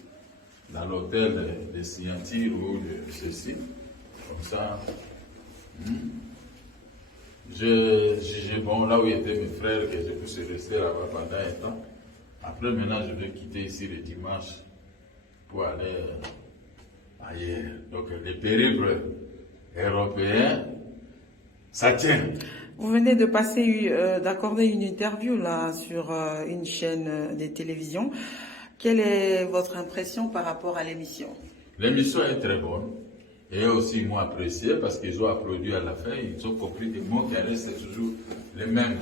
dans l'hôtel de signature ou de ceci. Comme ça. J'ai bon, là où étaient mes frères, que je puisse rester là-bas pendant un temps. Après, maintenant, je vais quitter ici le dimanche pour aller ailleurs. Donc, les périples européens, ça tient. Vous venez de passer, d'accorder une interview là sur une chaîne de télévision. Quelle est votre impression par rapport à l'émission? L'émission est très bonne. Et aussi, moi, apprécié parce qu'ils ont applaudi à la fin. Ils ont compris que les mots qui restent toujours les mêmes.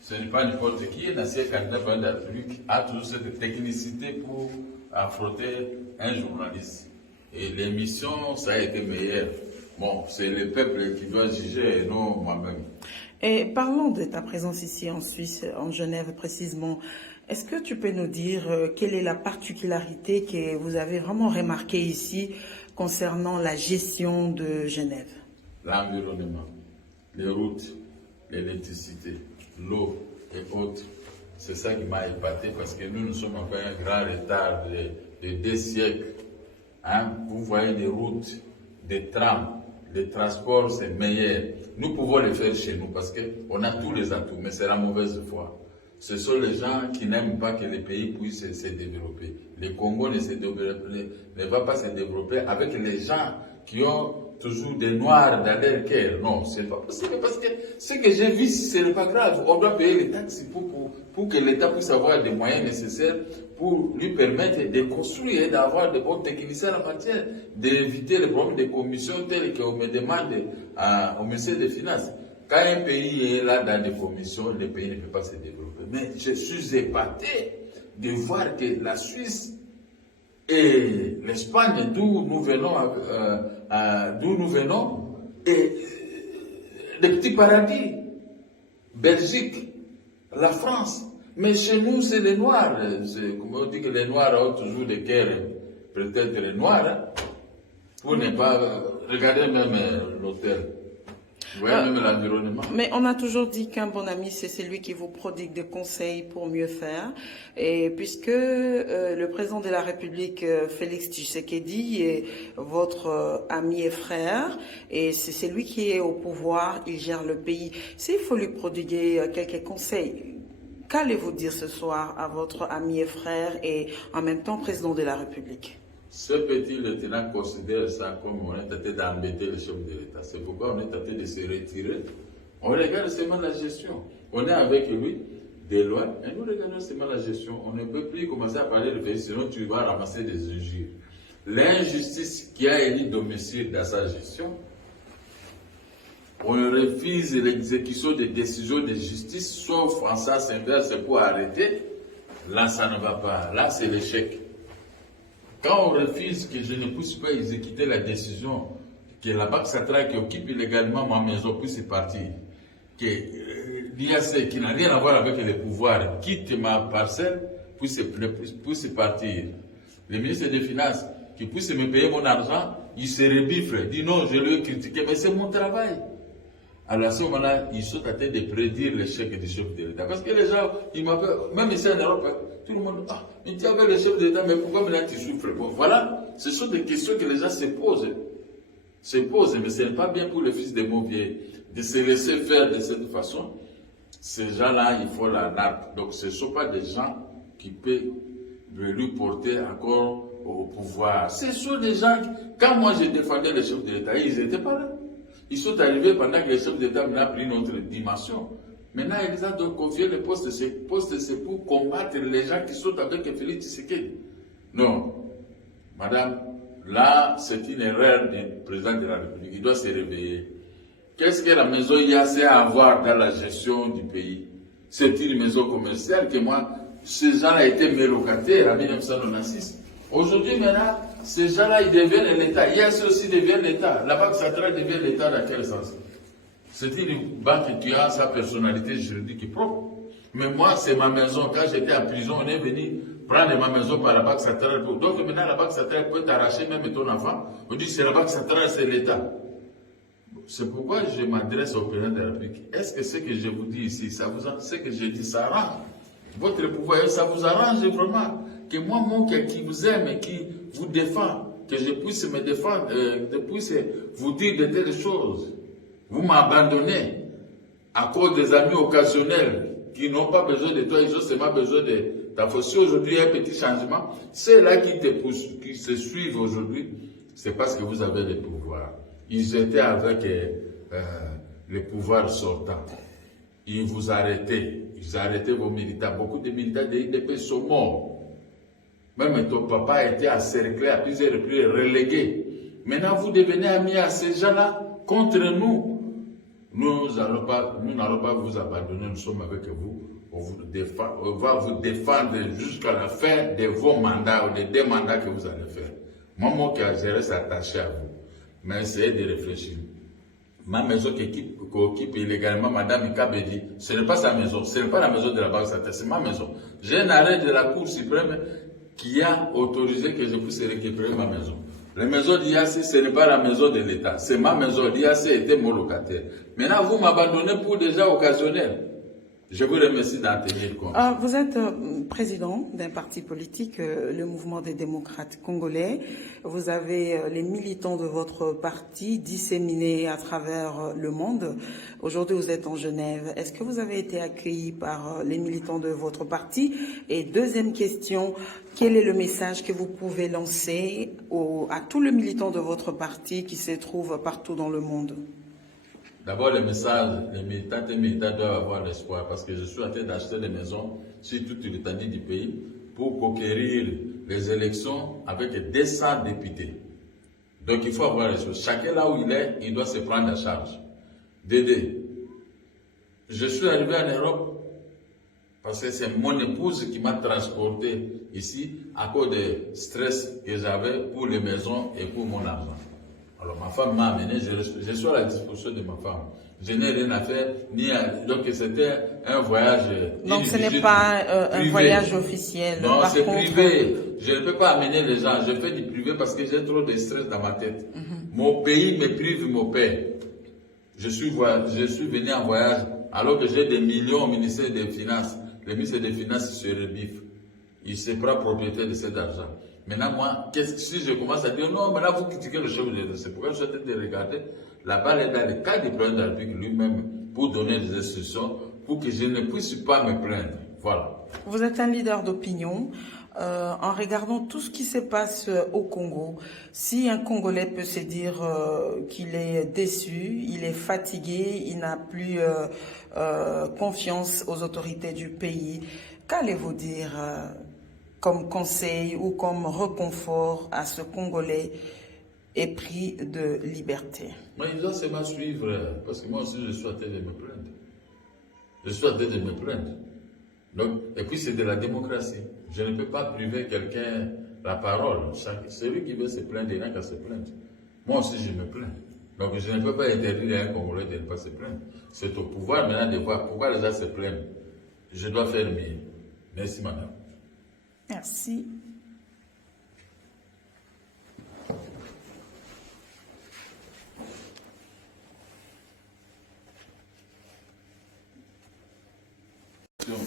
Ce n'est pas n'importe qui, un ancien candidat président de la République a toujours cette technicité pour affronter un journaliste. Et l'émission, ça a été meilleur. Bon, c'est le peuple qui doit juger et non moi-même. Et parlons de ta présence ici en Suisse, en Genève précisément. Est-ce que tu peux nous dire quelle est la particularité que vous avez vraiment remarquée ici concernant la gestion de Genève? L'environnement, les routes, l'électricité, l'eau et autres. C'est ça qui m'a épaté parce que nous sommes encore un grand retard de 2 siècles. Hein? Vous voyez les routes, des trams, les transports, c'est meilleur. Nous pouvons le faire chez nous parce qu'on a tous les atouts, mais c'est la mauvaise foi. Ce sont les gens qui n'aiment pas que les pays puissent se développer. Le Congo ne va pas se développer avec les gens qui ont toujours des noirs dans leur cœur. Non, c'est pas possible parce que ce que j'ai vu, ce n'est pas grave. On doit payer les taxes pour que l'État puisse avoir des moyens nécessaires pour lui permettre de construire et d'avoir de bons techniciens en matière, d'éviter les problèmes de commissions tels qu'on me demande au ministère des Finances. Quand un pays est là dans des commissions, le pays ne peut pas se développer. Mais je suis épaté de voir que la Suisse et l'Espagne, d'où nous venons, et les petits paradis, Belgique, la France. Mais chez nous, c'est les Noirs. Comme on dit que les Noirs ont toujours des cœurs, peut-être les Noirs, hein, pour ne pas regarder même l'hôtel. Vous voyez même l'environnement. Mais on a toujours dit qu'un bon ami, c'est celui qui vous prodigue des conseils pour mieux faire. Et puisque le président de la République, Félix Tshisekedi, est votre ami et frère, et c'est lui qui est au pouvoir, il gère le pays. S'il faut lui prodiguer quelques conseils, qu'allez-vous dire ce soir à votre ami et frère et en même temps président de la République? Ce petit lieutenant considère ça comme on est tenté d'embêter le chef de l'État. C'est pourquoi on est tenté de se retirer. On regarde seulement la gestion. On est avec lui, de loin, et nous regardons seulement la gestion. On ne peut plus commencer à parler de pays, sinon tu vas ramasser des injures. L'injustice qui a élu domicile dans sa gestion, on refuse l'exécution des décisions de justice, sauf en sens inverse pour arrêter. Là, ça ne va pas. Là, c'est l'échec. Quand on refuse que je ne puisse pas exécuter la décision que la Banque centrale qui occupe illégalement ma maison puisse partir, que l'IAC qui n'a rien à voir avec les pouvoirs quitte ma parcelle puisse partir, le ministre des Finances qui puisse me payer mon argent, il se rebifle, dit non, je lui ai critiqué, mais c'est mon travail. Alors à ce moment-là, ils sont en train de prédire l'échec du chef de l'État. Parce que les gens, ils m'appellent, même ici en Europe, tout le monde, ah, mais tu avais le chef de l'État, mais pourquoi maintenant tu souffres? Bon, voilà, ce sont des questions que les gens se posent. Mais ce n'est pas bien pour le fils de Mauvier de se laisser faire de cette façon. Ces gens-là, il faut la nappe. Donc ce ne sont pas des gens qui peuvent lui porter encore au pouvoir. Ce sont des gens, quand moi je défendais le chef de l'État, ils n'étaient pas là. Ils sont arrivés pendant que le chef d'État a pris une autre dimension. Maintenant, il les a donc confié le poste. Ce poste, c'est pour combattre les gens qui sont avec Félix Tshisekedi. Non. Madame, là, c'est une erreur du président de la République. Il doit se réveiller. Qu'est-ce que la maison IAC a à voir dans la gestion du pays? C'est une maison commerciale que moi, ces gens-là étaient mes locataires en 1996. Aujourd'hui, maintenant, ces gens-là, ils deviennent l'État. IAC aussi devient l'État. La Banque centrale devient l'État dans quel sens? C'est une banque qui a sa personnalité juridique propre. Mais moi, c'est ma maison. Quand j'étais en prison, on est venu prendre ma maison par la Banque centrale. Donc maintenant, la Banque centrale peut t'arracher même ton enfant. On dit que c'est la Banque centrale, c'est l'État. C'est pourquoi je m'adresse au président de la République. Est-ce que ce que je vous dis ici, ce que je dis, ça arrange votre pouvoir? Ça vous arrange vraiment que moi, qui vous aime et qui vous défend, que je puisse me défendre, que je puisse vous dire de telles choses? Vous m'abandonnez à cause des amis occasionnels qui n'ont pas besoin de toi, ils ont seulement besoin de ta force. Si aujourd'hui il y a un petit changement, ceux-là qui te poussent, qui se suivent aujourd'hui, c'est parce que vous avez le pouvoir. Ils étaient avec le pouvoir sortant. Ils vous arrêtaient. Ils arrêtaient vos militants. Beaucoup de militants de l'IDP sont morts. Même ton papa a été encerclé à plusieurs reprises, relégué. Maintenant, vous devenez amis à ces gens-là contre nous. Nous n'allons pas vous abandonner, nous sommes avec vous. On va vous défendre jusqu'à la fin de vos mandats ou des 2 mandats que vous allez faire. Moi, qui a géré, c'est attaché à vous. Mais essayez de réfléchir. Ma maison qu'occupe illégalement Madame Ikabedi, ce n'est pas sa maison, ce n'est pas la maison de la Banque centrale, c'est ma maison. J'ai un arrêt de la Cour suprême qui a autorisé que je puisse récupérer ma maison. La maison d'IAC, ce n'est pas la maison de l'État, c'est ma maison. L'IAC était mon locataire. Maintenant, vous m'abandonnez pour des gens occasionnels. Je vous remercie d'en tenir compte. Vous êtes président d'un parti politique, le Mouvement des démocrates congolais. Vous avez les militants de votre parti disséminés à travers le monde. Aujourd'hui, vous êtes en Genève. Est-ce que vous avez été accueilli par les militants de votre parti? Et deuxième question, quel est le message que vous pouvez lancer à tous les militants de votre parti qui se trouvent partout dans le monde? D'abord, le message, les militants et militants doivent avoir l'espoir parce que je suis en train d'acheter des maisons sur toute l'étendue du pays pour conquérir les élections avec 200 députés. Donc, il faut avoir l'espoir. Chacun là où il est, il doit se prendre en charge. Dédé, je suis arrivé en Europe parce que c'est mon épouse qui m'a transporté ici à cause du stress que j'avais pour les maisons et pour mon argent. Alors ma femme m'a amené, je suis à la disposition de ma femme. Je n'ai rien à faire, donc c'était un voyage. Donc ce n'est pas un voyage officiel. Non, c'est privé. Je ne peux pas amener les gens. Je fais du privé parce que j'ai trop de stress dans ma tête. Mon pays me prive mon père. Je suis venu en voyage alors que j'ai des millions au ministère des Finances. Le ministère des Finances se rebiffe. Il se prend propriété de cet argent. Maintenant, moi, si je commence à dire non, mais là, vous critiquez le chef de l'État, c'est pourquoi je suis en train de regarder la balle est dans le cas du président de la République lui-même pour donner des instructions pour que je ne puisse pas me plaindre. Voilà. Vous êtes un leader d'opinion. En regardant tout ce qui se passe au Congo, si un Congolais peut se dire qu'il est déçu, il est fatigué, il n'a plus confiance aux autorités du pays, qu'allez-vous dire comme conseil ou comme réconfort à ce Congolais épris de liberté? Mais il doit seulement suivre, parce que moi aussi je suis en train de me plaindre. Je suis en train de me plaindre. Donc, et puis c'est de la démocratie. Je ne peux pas priver quelqu'un la parole. Celui qui veut se plaindre, il n'a qu'à se plaindre. Moi aussi je me plains. Donc je ne peux pas interdire à un Congolais de ne pas se plaindre. C'est au pouvoir maintenant de voir pourquoi les gens se plaignent. Je dois faire mieux. Merci madame. Merci.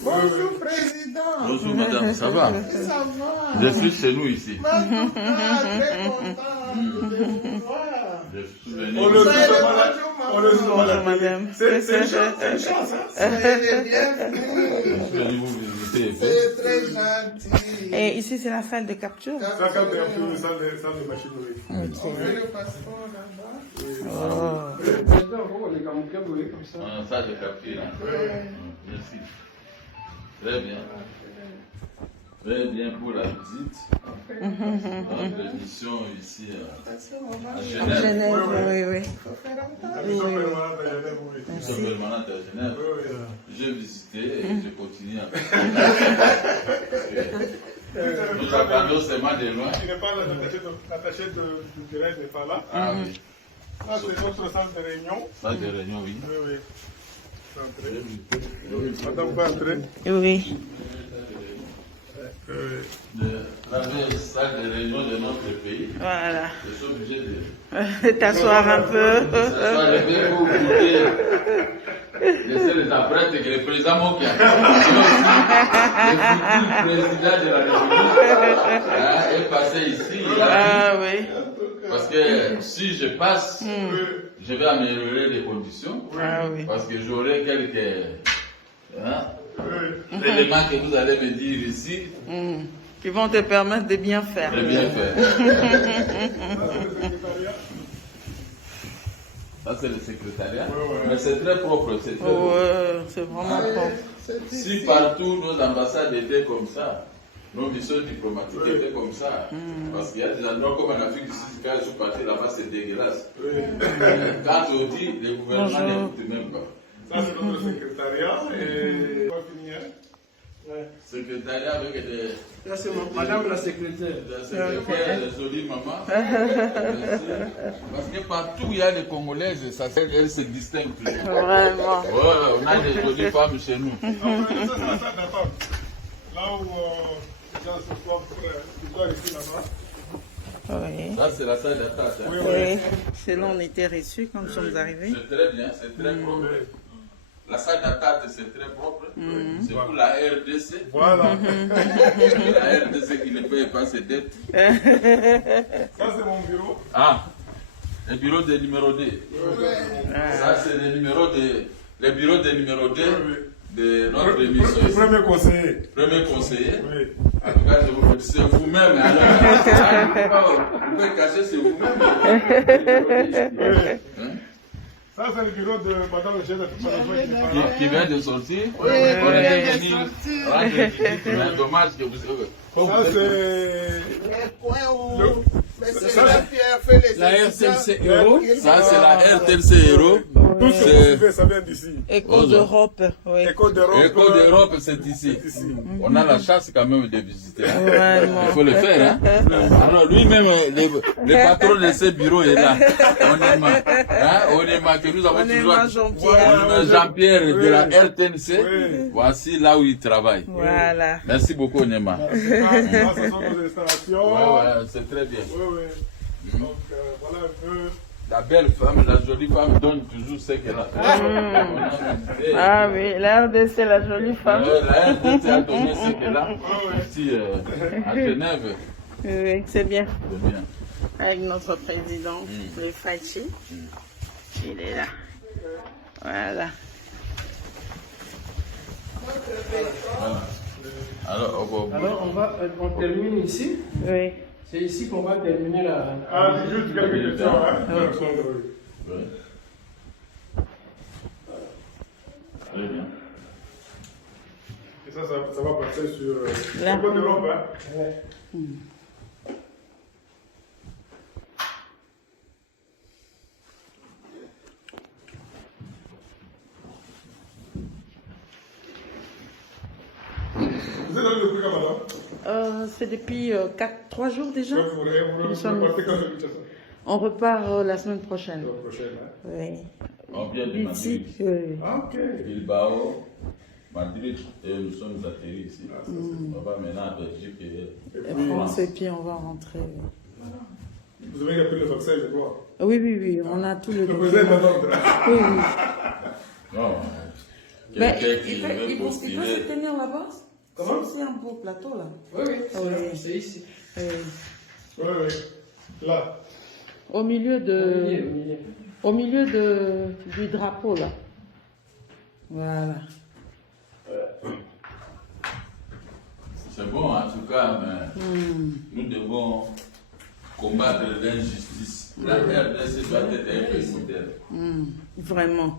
Bonjour président. Bonjour madame, ça va? Ça va. Je suis chez nous ici. Très content de vous voir. Je suis venu. Bonjour madame. C'est une chance, hein? Soyez bienvenue. Je suis venu vous visiter. C'est très gentil. Et ici, c'est la salle de capture. Ça, quand tu as pris une salle de machinerie. On fait le passeport là-bas. Ça, j'ai capté. Merci. Très bien. Très bien pour la visite. Notre mission ici à Genève. Genève, oui. Nous sommes permanents à Genève. J'ai visité et je continue à visiter. Nous attendons seulement de loin. Tu n'es pas l'attaché de terrain n'est pas là. Ah oui. Là, c'est notre salle de réunion. Salle de réunion, oui. Oui. Madame, vous entrer. Oui. La salle de réunion de notre pays. Voilà. Je suis obligé de T'asseoir un peu. s'asseoir un peu pour goûter. Laissez les apprêtres que le président Mokia, le président de la République, est passé ici. Ah oui. Parce que si je passe, je vais améliorer les conditions. Ah oui. Parce que j'aurai quelques éléments que vous allez me dire ici. Qui vont te permettre de bien faire. De bien faire. Ça, c'est le secrétariat. Mais c'est très propre. C'est très C'est vraiment propre. Si partout nos ambassades étaient comme ça, nos missions diplomatiques étaient comme ça. Parce qu'il y a des endroits comme en Afrique du Sud, quand je suis parti là-bas, c'est dégueulasse. Quand je dis, les gouvernements n'écoutent même pas. Ça, c'est notre secrétariat. Et on va finir. Secrétariat avec des... Là, c'est madame la secrétaire. La secrétaire, la jolie maman. Parce que partout où il y a des Congolaises, ça, elles se distinguent plus. Vraiment. Ouais, on a des jolies femmes chez nous. Ça, c'est la salle d'attente. Là où les gens se doivent ici, là-bas. Oui. Ça, c'est la salle d'attente. Hein. Oui. C'est là où on était reçus quand nous sommes arrivés. C'est très bien, c'est très propre. La salle d'attente, c'est très propre. C'est pour la RDC. Voilà. La RDC qui ne paye pas ses dettes. Ça, c'est mon bureau. Ah, le bureau des numéros 2. Ça, c'est le bureau des numéros 2 de notre émission. Le premier conseiller. Premier conseiller. Oui. En tout cas, je vous le dis, c'est vous-même. Vous pouvez cacher, c'est vous-même. Hein? Ça, c'est le bureau de madame le chef de Qui vient de sortir. On était venu rendre visite. Dommage que vous... Ça, c'est... La RTLC Euro. Ça, c'est la RTLC Euro. Tout ce que vous faites, ça vient d'ici. Écho d'Europe. Oui. Écho d'Europe. Écho d'Europe, c'est ici. On a la chance quand même de visiter. Vraiment. Il faut le faire. Hein? Alors lui-même, le patron de ce bureau est là. On aime que nous avons toujours Jean-Pierre de la RTNC. Voici là où il travaille. Voilà. Merci beaucoup, Onema. Ce sont nos installations. Ouais, c'est très bien. Oui. Donc, voilà un peu. La belle femme, la jolie femme donne toujours ce qu'elle a. Ah oui, la RDC, la jolie femme. La RDC a donné ce qu'elle a. Ici, à Genève. Oui, c'est bien. C'est bien. Avec notre président, le Fachi. Il est là. Voilà. Alors, on termine ici. Oui. C'est ici qu'on va terminer la... Ah, juste quelques questions. Hein? Oui. Très bien. Et ça va passer sur La- le code de l'Europe. Hein? Vous êtes allé depuis quand, madame? C'est depuis 3 jours déjà. Donc, vous partez quand c'est ça? On repart la semaine prochaine. La prochaine. Hein? Oui. On vient de Madrid, Oui. Ah, ok. Bilbao, Madrid, et nous sommes atterris ici. On va maintenant à Belgique et France, et puis on va rentrer. Vous avez appris le vaccin, je crois. Oui, oui, oui, on a tout le Le président est en ordre. Oui, oui. non. Mais Quelqu'un qui il peut veut se postuler. tenir là-bas. Comment? C'est un beau plateau là. Oui, oui, Oui. c'est ici. Oui. Oui, oui. Là. Au milieu du drapeau là. Voilà. C'est bon en tout cas, mais nous devons combattre l'injustice. La RDC doit être un pays moderne. Vraiment.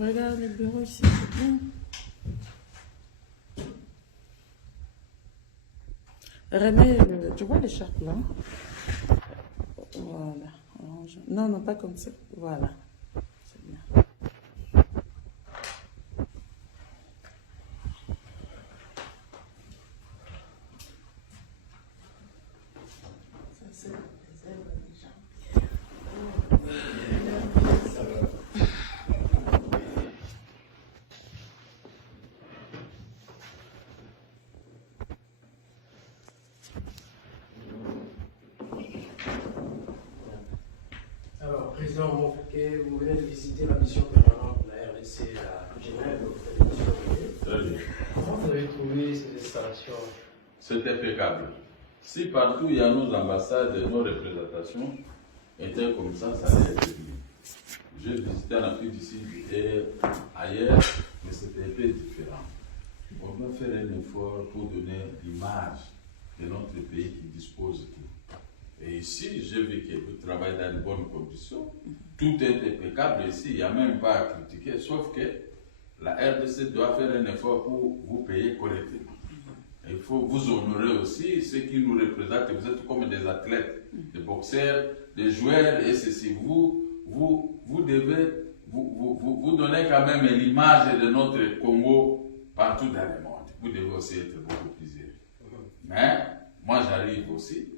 Regarde le bureau ici, c'est bien. Remets, tu vois l'écharpe là? Voilà. Non, non, pas comme ça. Voilà. C'est bien. Ça, c'est les œuvres des gens. Alors, Président Monfouquet, vous venez de visiter la mission permanente de la RDC à Genève, au Très bien. Comment vous avez trouvé cette installation? C'est impeccable. Si partout il y a nos ambassades, nos représentations étaient comme ça allait être bien. J'ai visité en Afrique du Sud et ailleurs, mais c'était un peu différent. On doit faire un effort pour donner l'image de notre pays qui dispose de tout. Et ici, j'ai vu que vous travaillez dans de bonnes conditions. Tout est impeccable ici, il n'y a même pas à critiquer, sauf que la RDC doit faire un effort pour vous payer correctement. Il faut vous honorer aussi, ceux qui nous représentent, vous êtes comme des athlètes, des boxeurs, des joueurs, et ceci. Vous devez vous donner quand même l'image de notre Congo partout dans le monde. Vous devez aussi être beaucoup plus heureux. Mais moi j'arrive aussi.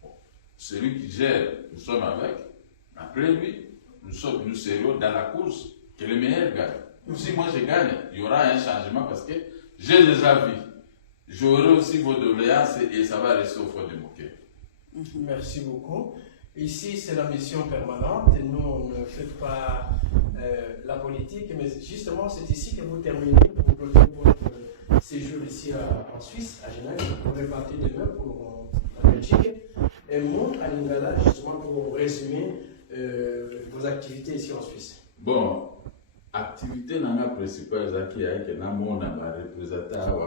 Bon, celui qui gère, nous sommes avec. Après lui, nous serons dans la course que le meilleur gagne. Si moi je gagne, il y aura un changement parce que j'ai déjà vu. J'aurai aussi vos doléances et ça va rester au fond de mon cœur. Merci beaucoup. Ici, c'est la mission permanente et nous, on ne fait pas la politique, mais justement, c'est ici que vous terminez pour clôturer votre séjour ici en Suisse, à Genève. Vous pourrez partir demain pour la Belgique. Et moi, à Lingala, justement, pour résumer vos activités ici en Suisse. Bon, activité principale que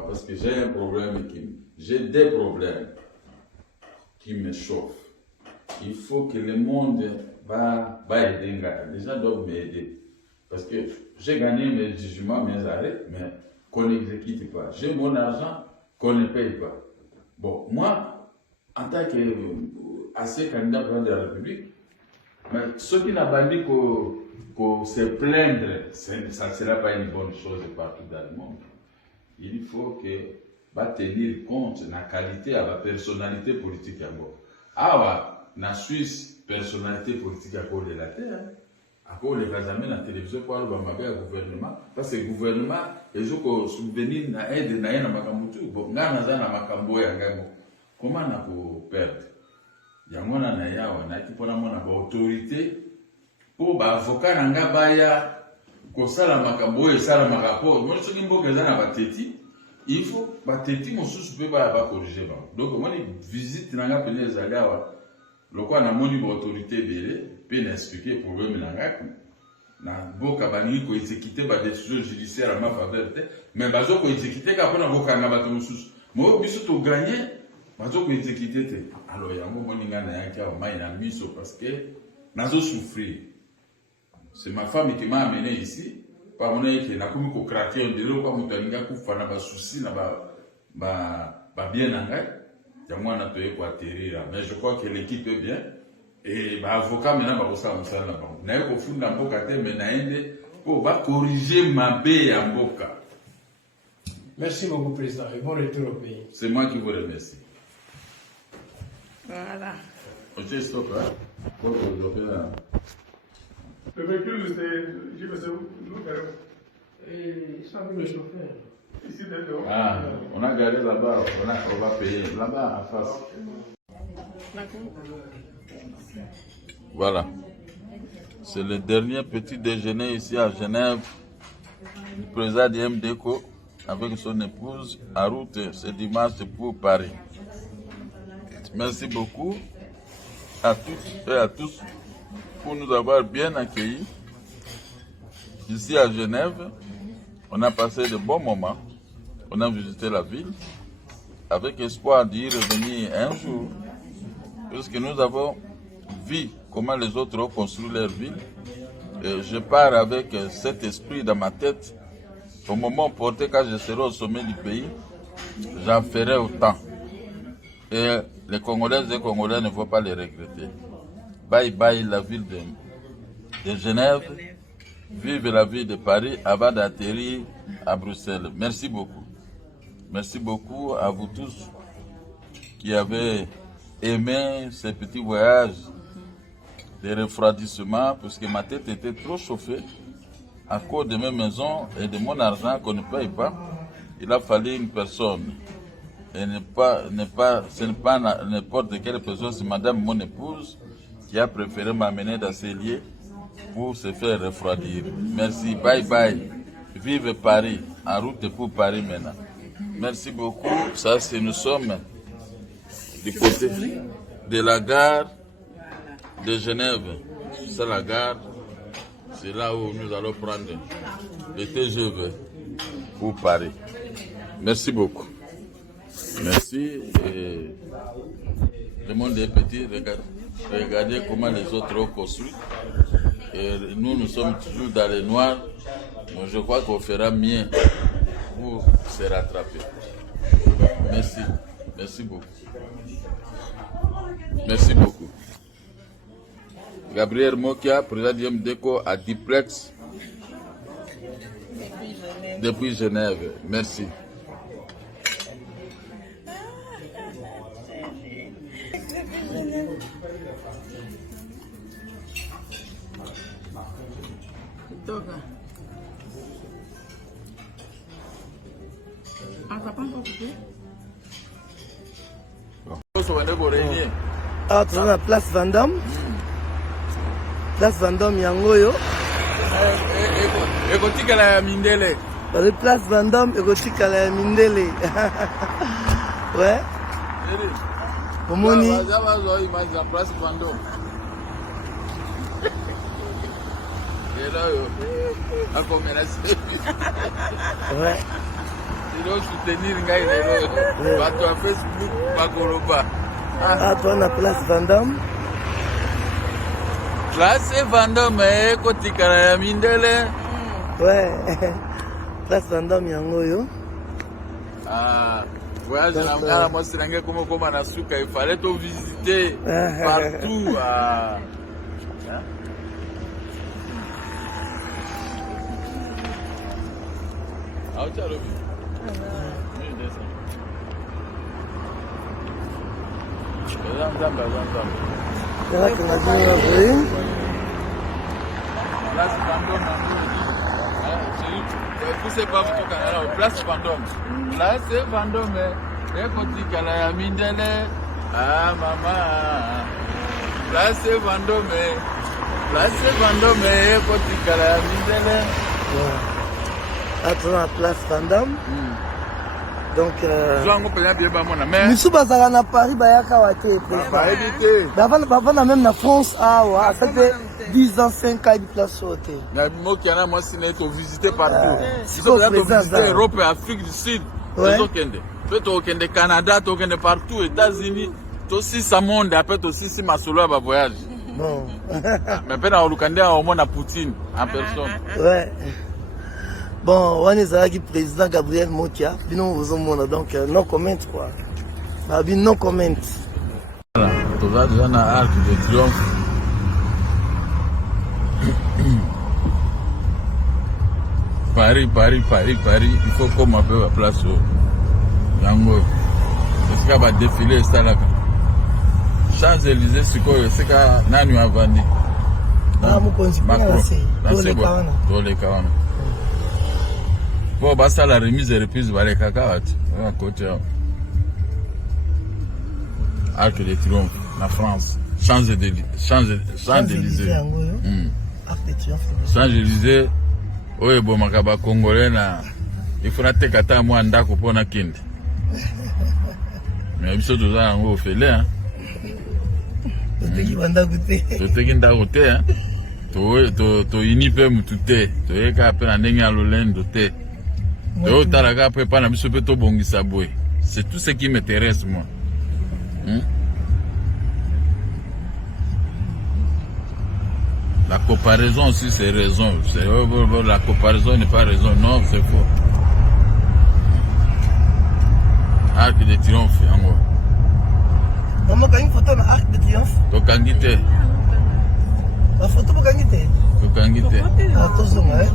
parce que j'ai un problème j'ai des problèmes qui me chauffent. Il faut que le monde va aider. Les gens doivent m'aider. Parce que j'ai gagné mes jugements, mes arrêts, mais qu'on n'exécute pas. J'ai mon argent qu'on ne paye pas. Bon, moi, en tant qu'ancien candidat président de la République, mais ceux qui n'ont pas dit qu'on se plaindre, ça ne sera pas une bonne chose partout dans le monde. Il faut que tenir compte de la qualité de la personnalité politique. Ah, la Suisse, personnalité politique à cause de la terre. À cause de la la télévision pour le gouvernement. Parce que le gouvernement, ils ont souvenir na aide na yena makamutu. Bon, ngana za na makambo ya ngamo. Comment na ko perdre? Yangona na yawa na kipona mona ba autorité pour ba avocat na ngabaya ko sala makambo et sala makapo. Moi ce qui mboka za na bateti, il faut bateti mosusu pe ba corriger ba. Donc moi ni visite na ngapene zagawa. Lokwa na moni ba autorité belé peut expliquer le problème na boka bani ko exécuter ba décision judiciaire à ma faveur mais bazo ko exécuter ka pona boka nga bato mususu mo biso to gagner bazo ko exécuter te alors yango moninga na yaki au mai na miso parce que nazo souffrir. C'est ma femme qui m'a amené ici par mon que na komi ko craquer on delo ko mutalinga ku fana ba souci na ba bien ngai ya mwana to ko atterrir mais je crois que l'équipe est bien. Et l'avocat maintenant va ça musala na bango. Na ko funda mboka te mais naende pour corriger ma bé en mboka. Merci beaucoup, Président, et bon retour au pays. C'est moi qui vous remercie. Voilà. Ok, stop, hein. Pour développer là. Le véhicule, c'est. Je vais vous faire. Et ça veut le chauffeur. Ici, dehors. Ah, on a garé là-bas, on va payer. Là-bas, en face. Voilà. C'est le dernier petit déjeuner ici à Genève du président du MDECO avec son épouse en route ce dimanche pour Paris. Merci beaucoup à toutes et à tous pour nous avoir bien accueillis ici à Genève. On a passé de bons moments. On a visité la ville avec espoir d'y revenir un jour. Puisque nous avons vu comment les autres ont construit leur ville. Et je pars avec cet esprit dans ma tête. Au moment opportun, quand je serai au sommet du pays, j'en ferai autant. Et les Congolaises et Congolais ne vont pas les regretter. Bye bye la ville de Genève. Vive la ville de Paris avant d'atterrir à Bruxelles. Merci beaucoup. Merci beaucoup à vous tous qui avez aimé ces petits voyages de refroidissement parce que ma tête était trop chauffée à cause de mes maisons et de mon argent qu'on ne paye pas. Il a fallu une personne. Et ce n'est pas n'importe quelle personne, c'est madame mon épouse qui a préféré m'amener dans ces lieux pour se faire refroidir. Merci, bye bye. Vive Paris, en route pour Paris maintenant. Merci beaucoup. Ça, c'est nous sommes du côté de la gare de Genève. C'est la gare. C'est là où nous allons prendre le TGV pour Paris. Merci beaucoup. Merci. Et le monde est petit. Regardez comment les autres ont construit. Et nous sommes toujours dans les noirs. Donc je crois qu'on fera mieux pour se rattraper. Merci. Merci beaucoup. Merci beaucoup. Gabriel Mokia, président du MDECO à Diplex depuis Genève. Merci. Ah, tu la place Vendôme. Place Vendôme Yangoyo. Écoutez la Mindele. La place Vendôme écotique à la Mindele. Ouais. Omoni. Place Vendôme. Ouais. Il doit soutenir Facebook, Bagoroba. Ah, toi, on a place Vendôme. Place Vendôme, côté Mindele. Ouais. Place Vendôme Yangoyo. Ah, voyage à la moi, c'est comme à Nasuka. Il fallait tout visiter partout. Ah, tu as revu. Là, qu'on a dit, Place Vendôme, poussez pas votre canal, Place Vendôme. Place Vendôme, écoutez Kalaya Mindele. Ah, maman. Place Vendôme. Place Vendôme, écoutez Kalaya Mindele. ah, tu la place Vendôme. Donc, mais Bazara na Paris, Bayaka Wate. Bavana même na France, ça fait 10 ans, 5 ans, de place au thé. Moi, c'est visiter partout. Si vous avez visité l'Europe et l'Afrique du Sud, peut-être au Canada, partout, États-Unis, aussi ça monde, après aussi si ma solo va voyage. Bon. Mais peut-être au Canada, au moins à Poutine, en personne. Ouais. Bon, on est avec le président Gabriel Mokia. Donc, non comment quoi. Non comment. Voilà, tu vas déjà dans l'Arc de Triomphe. Paris, il faut qu'on m'appelle la place au Yango. Est-ce qu'il va défiler ça là? Champs-Élysées, c'est quoi? C'est qu'à Nanu a vendu. Macron, dans les 40. Bon, bah ça la remise et reprise va les cacahuètes. À côté. Arc de Triomphe, la France. Champs-Élysées. Champs-Élysées. Oui, bon, makaba congolais na. Il faut nater kata moi ndako pona kinde. Mais biso toza ngo ofele hein. Toteki ndako te hein. To inipe mutu te. Toyeka pe na ndenge ya lolendo te. C'est tout ce qui m'intéresse, moi. La comparaison aussi, c'est raison. La comparaison n'est pas raison. Non, c'est faux. Arc de Triomphe, en moi. Maman, quand une photo dans Arc de Triomphe. Tu Kangite. La photo pour Kangite. Tu Kangite. Attention, hein?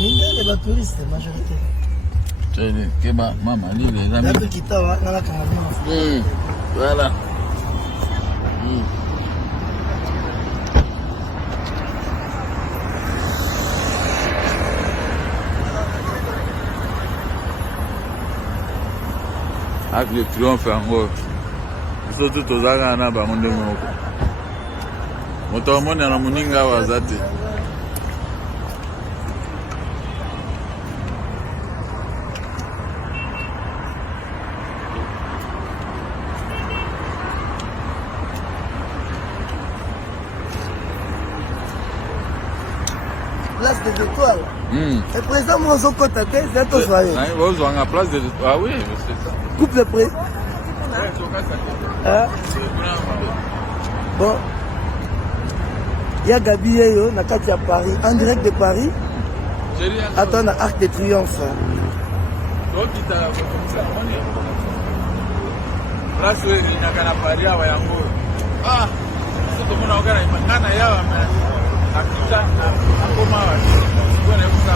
Mindele ba touriste majorité. C'est maman, les amis. Voilà. Avec le triomphe en haut. Surtout aux Agana, Bamonde Moko. Motomone na muninga wazate. Place des étoiles. Le président Monzo Kota, c'est un peu soyeux. Vous avez la place des étoiles. Ah oui, c'est ça. Coupe le prix. Hein? Bon. Il y a Gabi Yeyo, na kati à Paris, en direct de Paris. Attends, na Arc de Triomphe. Donc, il t'a là, je suis à Paris, à Wayango. Ah, c'est comme on a regardé, il y a un petit à comment on est pour ça.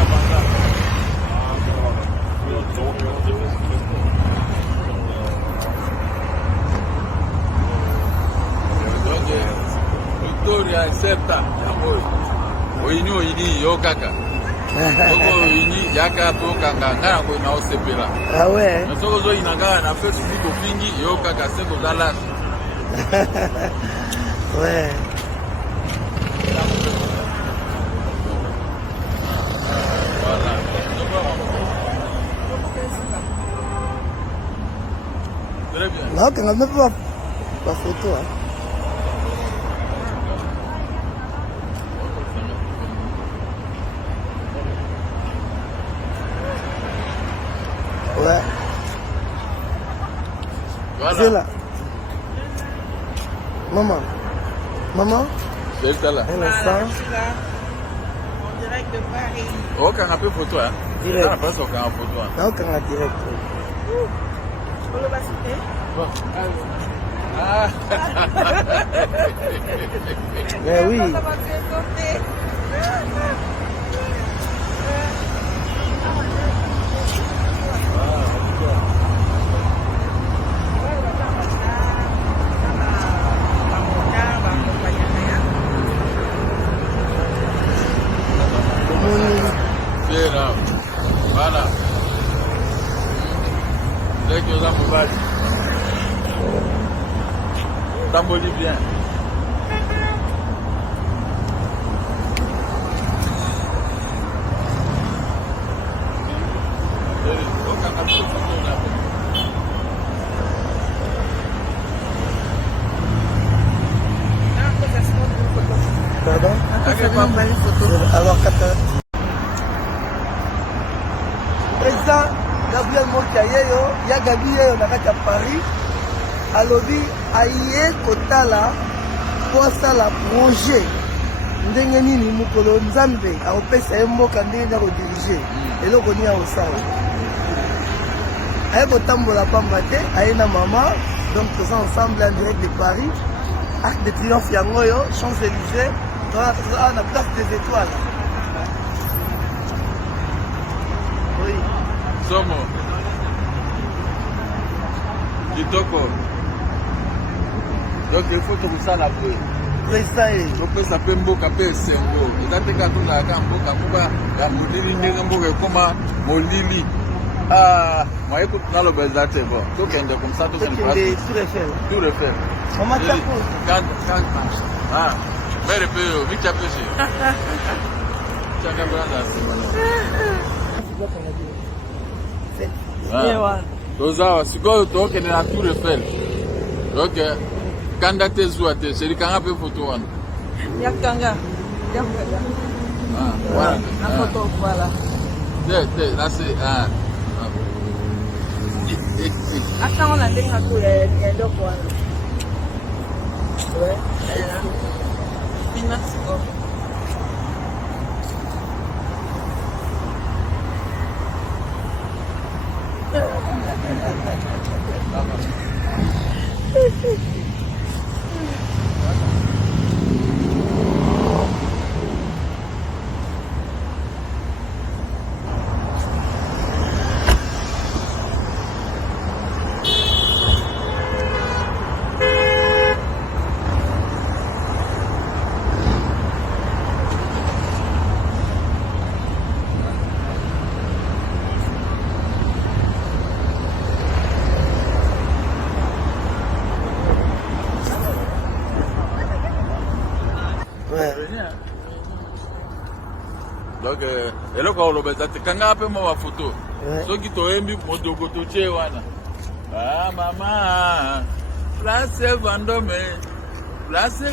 Victoria accepta amor. Oinyo ini yo kaka. Ogo ini yaka to kaka ngana ko na osepela. Ah ouais. Na soko zo inanga na fait siko fingi yo kaka seko dala. Ouais. Voilà. Très bien. Non, quand même pas la photo. Hein. Ouais. Voilà. C'est là. Maman. Maman. C'est là. Un instant. En direct de Paris. Oh, quand on a fait photo, hein. Direct. On a pas ça quand on a photo, hein. Non, quand on a direct. Pour le basket. Bon. Ah. Mais oui. Voilà. Dès que vous avez battu, t'embolie bien. Pardon? Alors, président Gabriel Mokiayeyo, il y a Gabi Yeyo na kati ya Paris, alobi aye kotala pour la projet ndenge nini mukolo nzambe akopesa ye mboka ndenge na kodirige eloko nini akosala aye kotambola pamba te aye na mama donc toza ensemble en direct de Paris Arc de Triomphe yango oyo Champs-Élysées toza na place des étoiles. Oui. Somo. Kitoko. Donc il faut que vous ça la peu. Président donc ça peut mboka pe sengo. Itateka to la ka mboka kuba ya mulili ndenge mboka koma molili. Ah, moi écoute dans le bezate bon. Donc on est comme ça tout en place. Tout refait. Maman Chapo. Quand ah, mais peu vite après c'est. Chaka brother. Tozawa sikoyo tokende na Tour Eiffel. Donc kanda te zuwa te serikanga pe photo wana. Yakanga. Ah, voilà. La photo voilà. Là c'est ah. Attends, on a des photos de quoi. Ouais. Merci. Donc eloko olobeza te kanga pe mo photo. Soki toyembi modoko totie wana. Ah mama. Place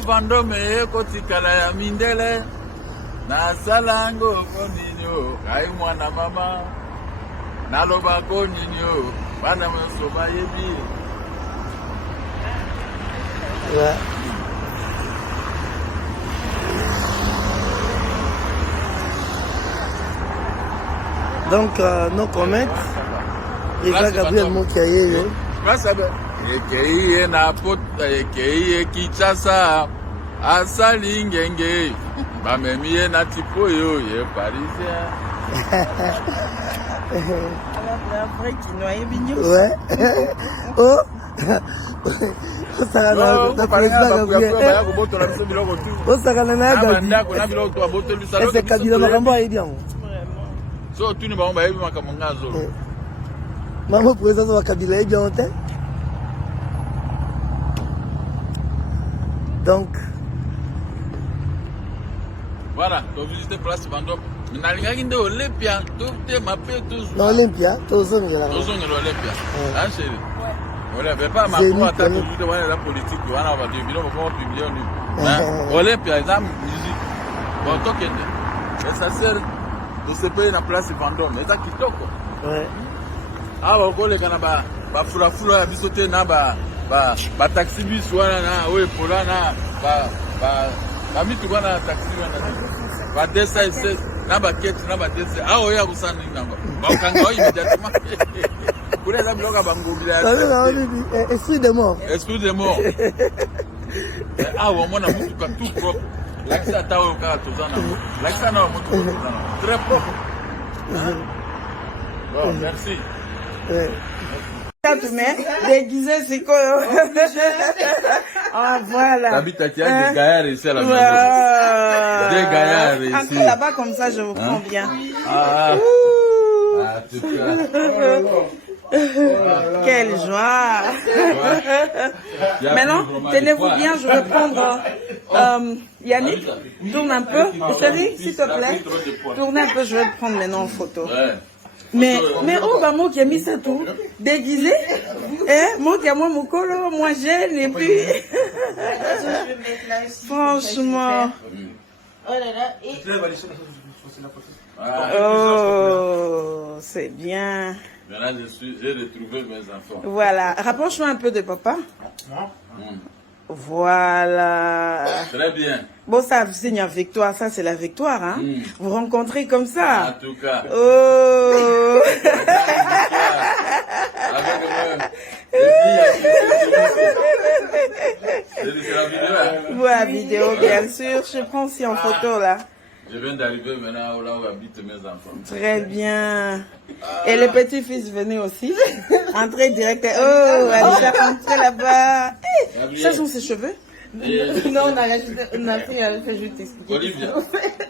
Vendôme kotikala ya mindele. Na salango koninyo kai mwana mama. Naloba koninyo bana mso bayebi. Ouais. Donc, no comment. Président Gabriel Mokiaye. Place à Ekei na pota Ekei Kinshasa asali ngenge bamemi na tipo yo ye parisien. Après qui noyait bignon. Ouais. Oh. Ça va na président Gabriel. Oh ça va na Gabriel. C'est Kabila makambo ayebi yango. So tu ne ba ba yebi makambo ngazo. Maman président wa Kabila ayebi yango te. Donc voilà, tu visiter place Vendôme. Nalinga nde Olympia, tout te mape tous. na Olympia tozongela. Tozongela Olympia. Ah chérie. Voilà, mais pas Macron attend toujours de la politique, voilà, on va dire bilon pour publier nous. Olympia exemple musique. Bon token. Mais ça sert de se payer la place Vendôme, mais ça kitoko. Ouais. Ah ba le kana ba fula ya bisote na ba taxi bus wana na oye pola na ba mitu wana taxi wana ba desa ese na ba kete na ba desa ah oya kusana namba ba kanga oyi immédiatement pour les amis loka bangobila Esprit de mort. Esprit de mort. Ah wa mona mutu ka tout propre l'accès tawo ka tozana l'accès na mutu tozana très propre. Bon merci. Déguisé, c'est quoi? Ah, voilà. T'habites à des gaillards ici à la maison. Des gaillards ici. Encore là-bas, comme ça, je vous prends bien. Ah, en tout cas. Quelle joie. Maintenant, tenez-vous bien, je vais prendre... Yannick, tourne un peu. Chérie, s'il te plaît. Tourne un peu, je vais te prendre maintenant en photo. Mais oh bah moi qui a mis ça tout déguisé, moi qui a moi mon colo, moi jeune et puis franchement. Oh c'est bien. Maintenant j'ai retrouvé mes enfants. Voilà, rapproche-moi un peu de papa. Voilà. Très bien. Bon, ça signe la victoire, ça c'est la victoire, hein. Vous rencontrez comme ça. En tout cas. Oh. C'est la vidéo, hein? Ouais, vidéo, bien sûr. Je prends aussi en photo là. Je viens d'arriver maintenant là où habitent mes enfants. Très bien. Et le petit-fils venait aussi. Entrer direct. Oh, elle est rentrée là-bas. Ça sont ses cheveux? Non, on a fait juste expliquer.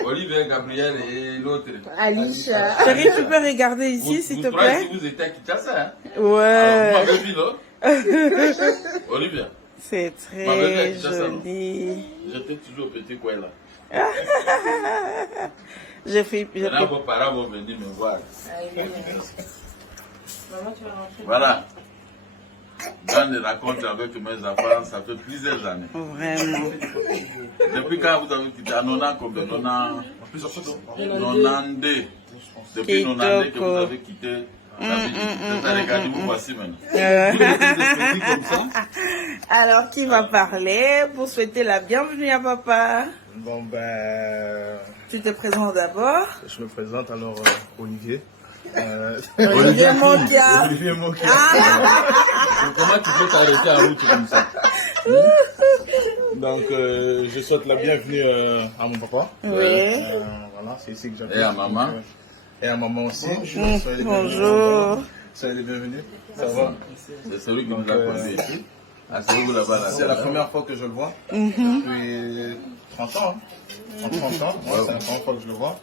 Olivia, Gabriel et l'autre. Alicia. Chérie, tu peux regarder ici, s'il te plaît? Vous étiez à Kinshasa, hein? Ouais. Vous m'avez vu, là? Olivia. C'est très joli. J'étais toujours au petit coin là. Maintenant, vos parents vont venir me voir. Voilà. Dans les rencontres avec mes enfants, ça fait plusieurs années. Vraiment. Depuis quand vous avez quitté à 90 combien? 92. Depuis 92 que vous avez quitté. Regardez-vous, voici maintenant. Alors, qui va parler pour souhaiter la bienvenue à papa? Bon, ben. Tu te présentes d'abord. Je me présente alors, Olivier. Olivier Mokia. Olivier Mokia. Comment tu peux t'arrêter en route comme ça? Donc, je souhaite la bienvenue à mon papa. Oui. Voilà, c'est ici que j'habite. Et à maman. Et à maman aussi. Bonjour. Soyez les bienvenus. Ça va? C'est celui qui nous a conduit ici. Ah, c'est vous là-bas. C'est la première fois que je le vois. Depuis 30 ans. En 30 ans. Ouais, c'est la première fois que je le vois.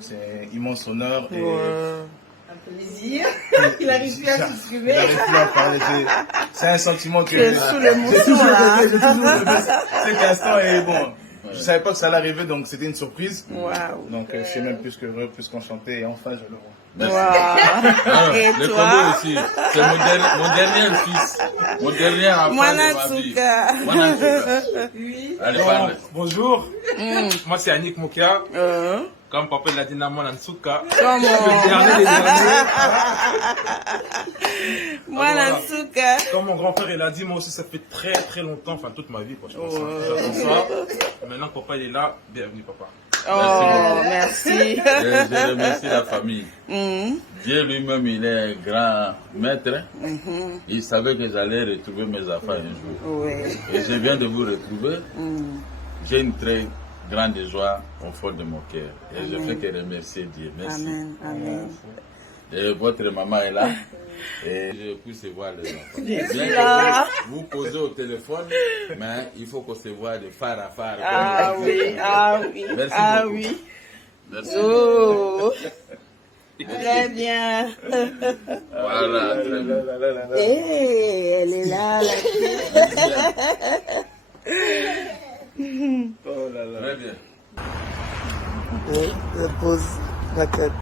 C'est immense honneur. Et Un plaisir. Il n'arrive plus à s'exprimer. Il n'arrive plus à parler. C'est un sentiment que. C'est sous l'émotion là. J'ai toujours cet instant et bon. Je ne savais pas que ça allait arriver, donc c'était une surprise. Wow. Donc je suis même plus qu'heureux, plus qu'enchanté, et enfin je le vois. Wow. Alors, Et le toi? combo aussi, c'est mon dernier fils, mon dernier enfant de ma vie. Mwanatsuka. Oui. Allez, parle. Bonjour, moi c'est Yannick Mokia. Comme papa l'a dit, Mwanatsuka. Comment? Le dernier des derniers. Mwanatsuka. Comme mon grand-père il a dit, moi aussi ça fait très longtemps, enfin toute ma vie, quoi, je pense. J'attends ça. Maintenant que papa il est là, bienvenue papa. Oh, merci. Et je remercie la famille. Dieu lui-même, il est un grand maître. Il savait que j'allais retrouver mes affaires un jour. Oui. Et je viens de vous retrouver. J'ai une très grande joie au fond de mon cœur. Et je ne fais que remercier Dieu. Merci. Amen. Amen. Et votre maman est là. Et je puisse voir les enfants. Je suis Bien là. que vous posez au téléphone, mais il faut qu'on se voit de phare à phare. Ah oui, ah oui, Merci ah beaucoup. oui. Merci. Oh, très bien. Voilà, très bien. Eh, elle est là, la Très bien. Pose la tête.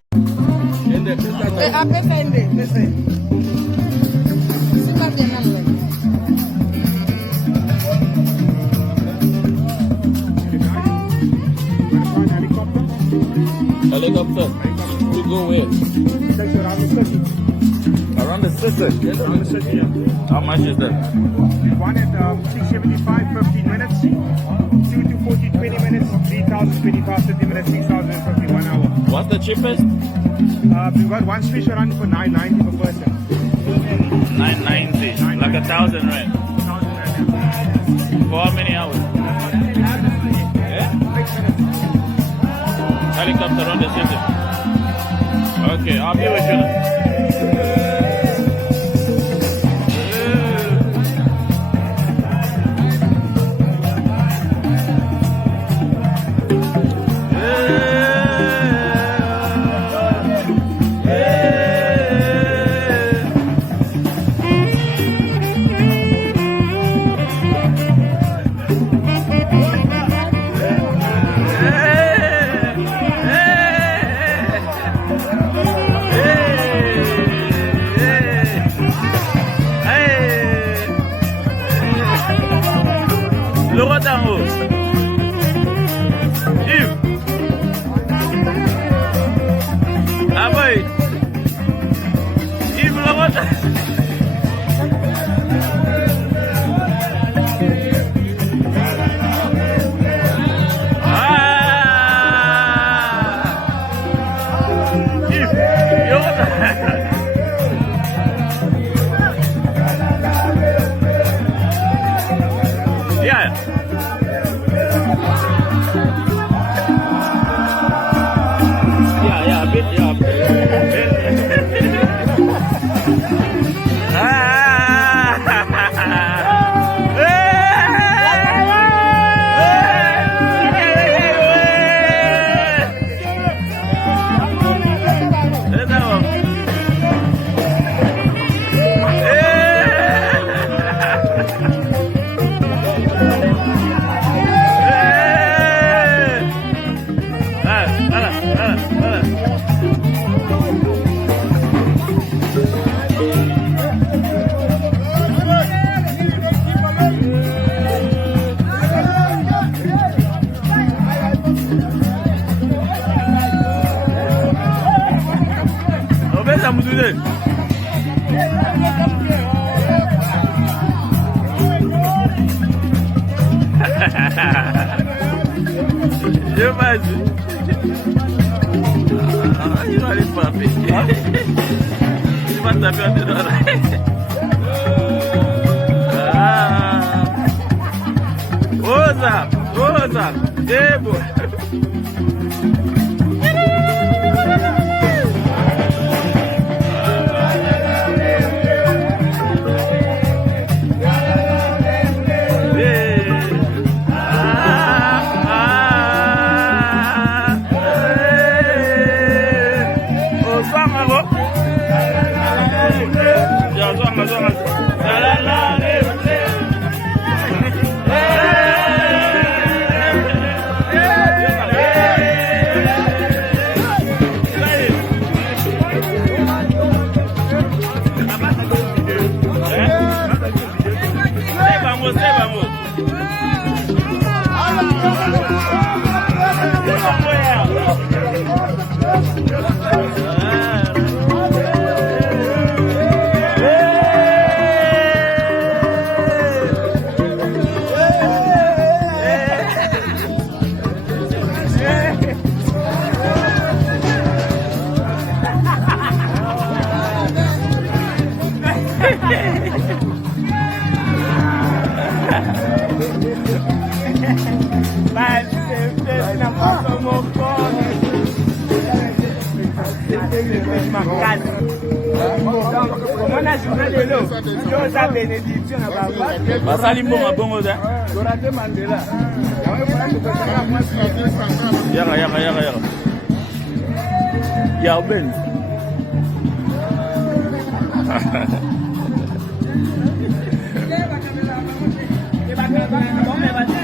Helicopter. To go where? Around the city. How much is that? One at 675, 15 minutes. 2 to 40, 20 minutes. 3,000, 25, 50 minutes. 6,050, 1 hour. What's the cheapest? We've got one special run for 990 per person. 990, like 1,000 rand. For how many hours? Yeah? Helicopter around the city. Okay, I'll be with you. Le roi d'en haut. Yves. Ah oui. Yves le roi d'en haut. Je vais. Il va aller frapper. Il va taper en dedans. Rosa, Rosa, c'est bon. Basali mbongo bongo da. Yaga. Ya ben.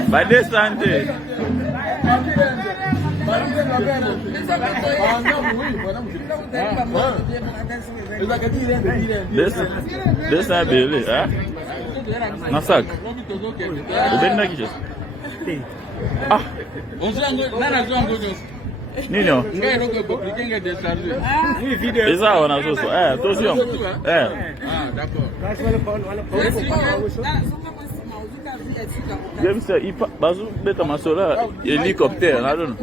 Ba descente. Dessa beleza, hein? Na saca. O bem daqui já. Ah. Nino. Esa ona zoso. Tô sim. Ah, d'accord. J'aime ça. Il bazu beta masola hélicoptère, I don't know.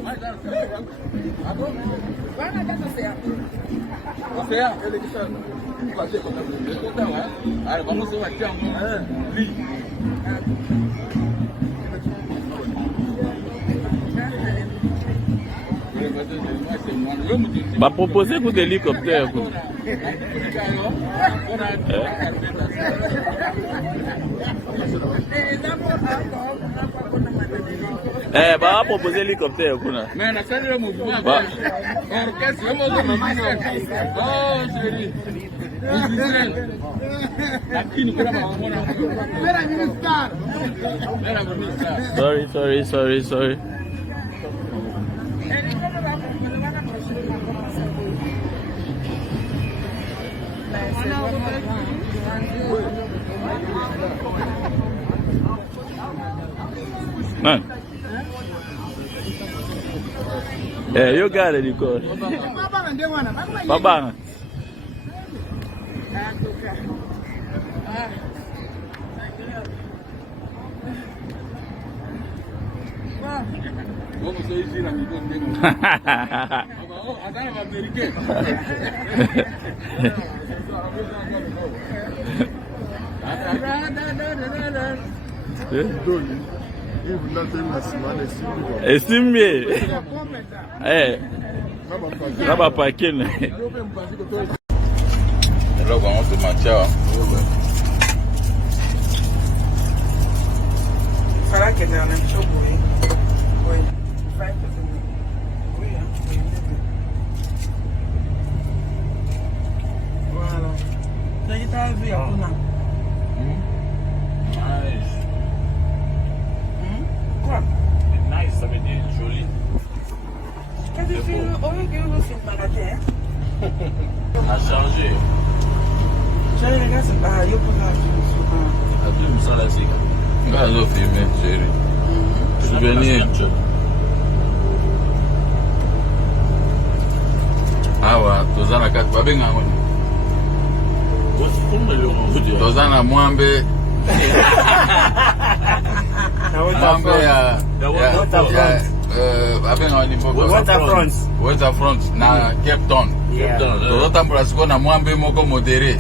Va proposer pour l'hélicoptère. Va proposer l'hélicoptère. Mais na salle de mouvement. Orchestre, oh chérie. Sorry. Man. You got it, Nicole. Baba. Esimbe. Raba pakene. Hello, vamos a marchar. Para que não show boy. Boy. Vai voilà. Daí tá vendo a cuna. Nice. Quoi? Nice, ça veut dire joli. Qu'est-ce que tu veux? Oh, que vous faites pas la terre. A changé. Já regarde ça pas, yo pour la chose. A plus ça là c'est. Gazo filmé, chérie. Souvenir. Awa, tozana kati babenga ngoni. Tozana mwambe. Mwambe ya babenga ngoni moko. Waterfront na Cape Town. Tozotambula siko na mwambe moko modéré.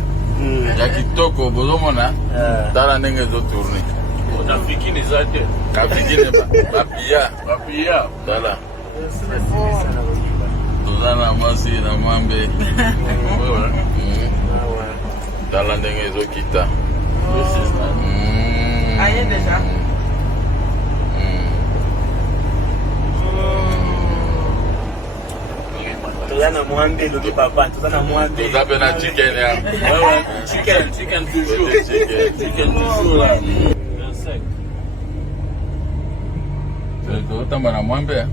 Ya kitoko bozomona tala ndenge ezotourne. Nafikini zake. Nafikini papia. Tala. Tozana mwasi na mwambe. Tala ndenge ezokita. Aye déjà. Tozana mwambe loke papa, tozana mwambe. Tozape na chicken ya. Chicken toujours là. Tozotamba na mwambe ya.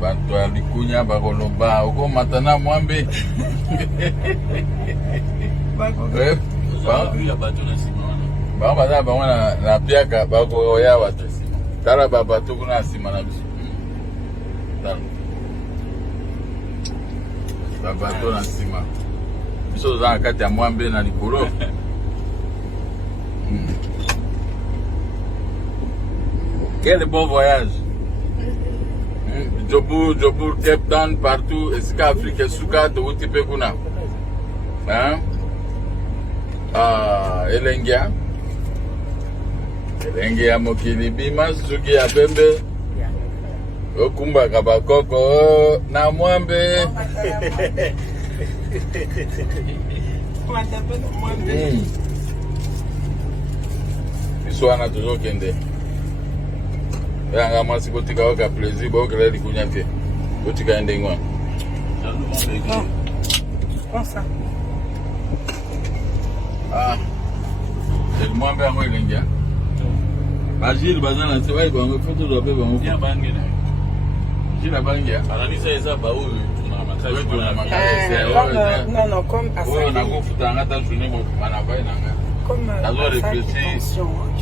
Bato ya likunya bakoloba okomata na mwambe. Bango baza bango na piaka bakoya bato. Tala babato kuna nsima na biso. Tala. Babato na nsima. Biso toza na kati ya mwambe na likolo. Quel bon voyage. Jobour, Cape Town, partout. Esika Afrique, Suka, Touti Pekuna. Hein? Ah, Elengia. Elengia mokili bima suki ya pembe. Okumba kabakoko na mwambe. Iswana toujours kende. Yanga masi botika oka plaisir bokele likunyake. Botika endengwa. Comment ça? Ah. C'est le moins bien moi Elengia. Agile bazana c'est vrai qu'on photo doit pas on bien bangé. Gilles Bangia. Analyse ça ba ou non, comme à ça. On a confuté en attendant journée mon manava nanga. Comme il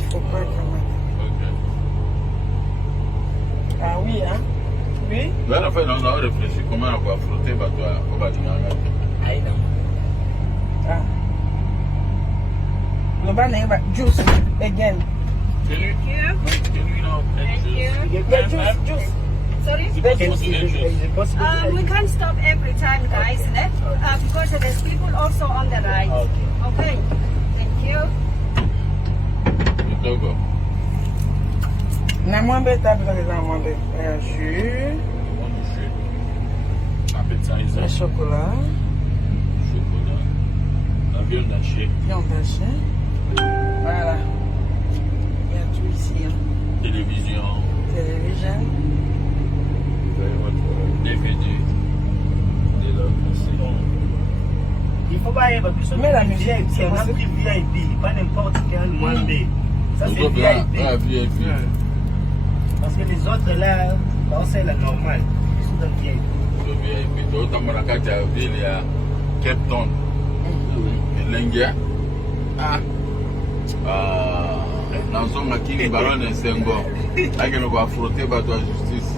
faut pas quand même. Ah oui, hein? Oui? Là, la fois, on a réfléchi comment on va affronter au bâtiment. Ah. No banana, juice again. Can you know? Yeah, juice. Sorry? We can't stop every time, guys, because there's people also on the right. Okay. Thank you. Na mwambe tabi na mwambe. Jus. Le chocolat. La viande hachée. Viande hachée. Voilà. Il y a tout ici. Hein. Télévision. DVD. Il faut pas y avoir plus. Mais la musique, c'est un prix VIP, pas n'importe quel moins B. Ça c'est VIP. Parce que les autres là, c'est la normale. Ils sont dans VIP. Le VIP, tu as marqué à ville à Cape Town. Elengia. Dans son maquille, baron et Sengo. Là, il va frotter par la justice.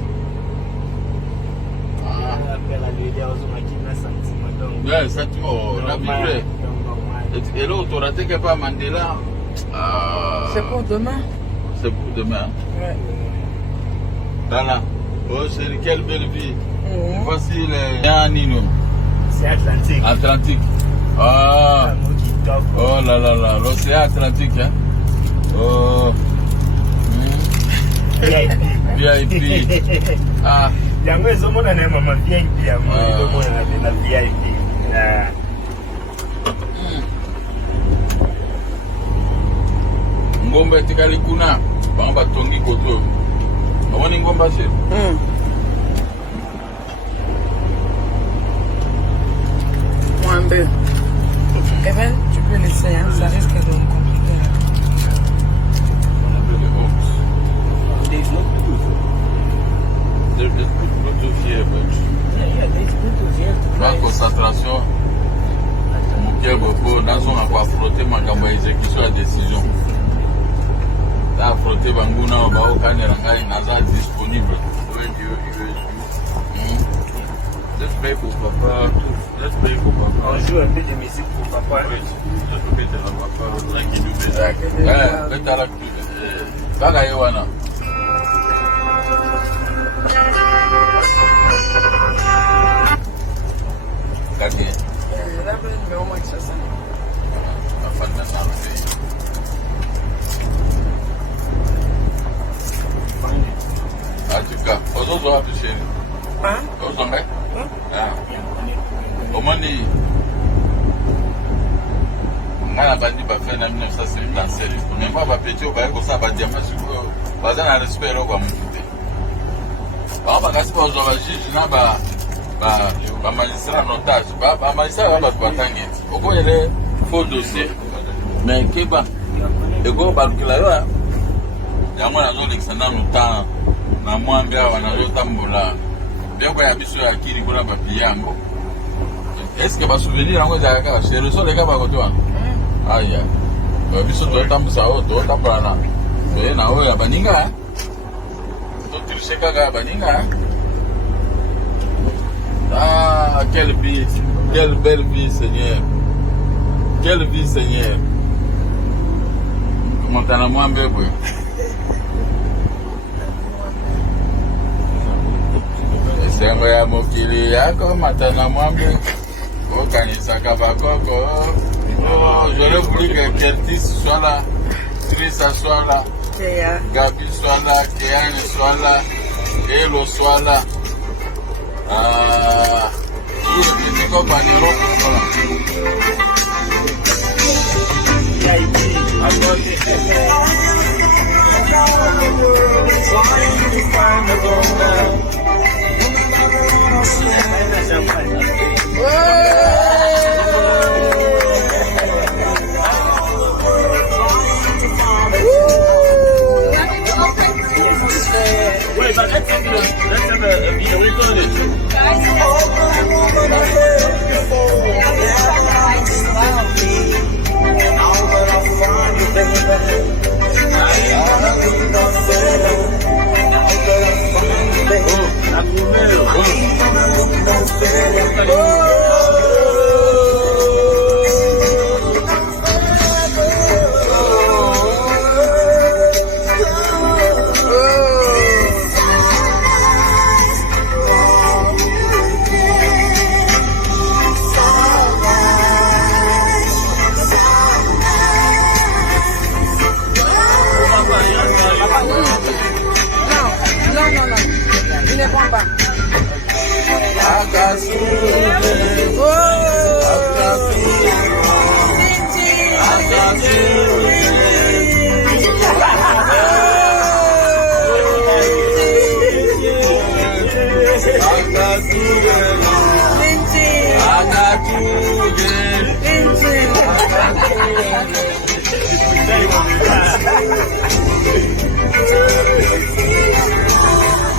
Ouais, ça tu as vibré. Et l'autre, on a dit que pas Mandela. C'est pour demain. C'est pour demain. Ouais. Voilà. Oh, c'est quelle belle vie. Voici les Yanino. C'est Atlantique. Atlantique. Ah. Oh là là là. L'océan Atlantique. Hein? Oh. VIP. Ah. Yango ezomona na mama VIP ya mwana na VIP. Ngombe tikali kuna bamba tongi koto. Amoni ngomba chez. Mwambe. Evan, tu peux laisser, hein, ça risque de me compliquer. La concentration, Moukiel Boko, dans son affronté ma exécution à décision. Là, affronté Bangouna, Bao Kaneranga, il n'a disponible. Let's pray for Papa. Let's pray for Papa. On joue un peu de musique pour Papa. Let's pray for Papa. Thank you. Kaki. Labda nimeuma sasa. Afanya sana sasa. Atika, ozozo hapo chini. Ozozo Omoni ngana bandi ba fait en 1957. Mais moi ba petit ba ko sa ba diamant sur bazana respect lo kwa mfute. Ba kasi ba zo ba juge na ba magistrat notage ba magistrat ba ko tangeti. Oko ele faux dossier. Mais keba ego ba kila yo yango na zo l'excellent notant na mwambe wana zo tambola. Bien quoi abiso ya kiri kona ba piyango. Est-ce que va souvenir en fait à chez le sol les gars ba toi? Aïe. Ba biso to tambusa o to tapana. Et na o ya baninga. To tilseka ga baninga. Ah, quelle vie, quelle belle vie, Seigneur. Quelle vie, Seigneur. Comment t'en as moins bébé? C'est un vrai mot qui est comme t'en as moins bébé. J'aurais voulu que Kertis soit là, Trissa soit là, Gabi soit là, Kéane soit là, Elo soit là. Il est petit comme en Europe. Wait, but let's have a video recording.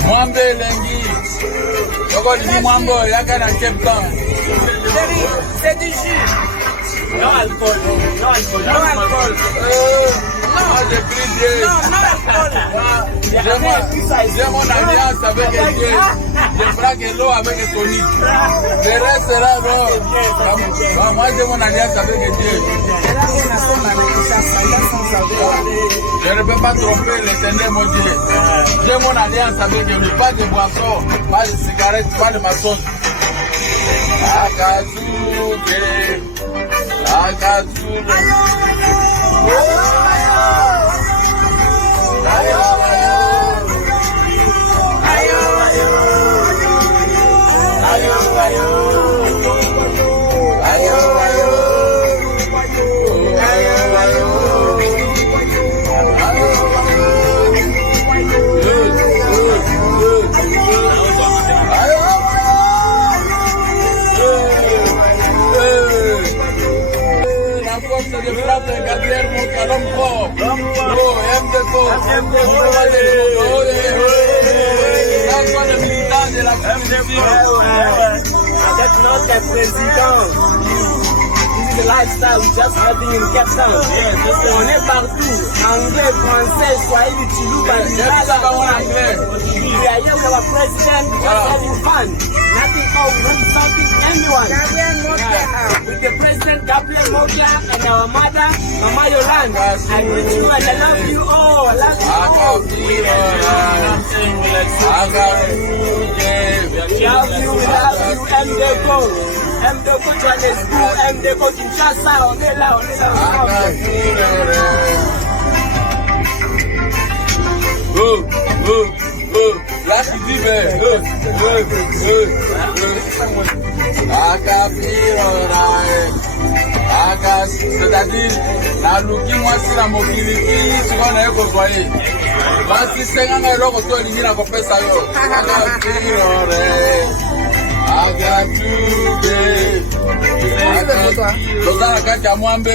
Mwambe Lengi, Mwambo, Yagan à Cape Town. C'est du jus. Non alcool. Non alcool. Non alcool. Moi j'ai pris Dieu. Non alcool. J'ai mon alliance avec Dieu. Je braque l'eau avec Tony. Le reste là, non. Moi j'ai mon alliance avec Dieu. Je ne peux pas tromper l'éternel mon Dieu. J'ai mon alliance avec lui. Pas de boisson, pas de cigarette, pas de maçon. Akatsuke. That's not the president. This is the lifestyle we just having in Cape Town. On est partout. Anglais, français, Swahili, Chiluba, we are here with our president, just having fun. Nothing more, not stopping anyone. With the president, Gabriel Mogla, and our mother, Mama Yolanda. I greet you and I love you all. I love you all. MDECO, Johannesburg, MDECO Kinshasa, on est là. Là tu dis c'est-à-dire la luki moi si la mokili souvent na yeko soye basi senga na loko to lingi na kopesa yo Lozana kati ya Mwambe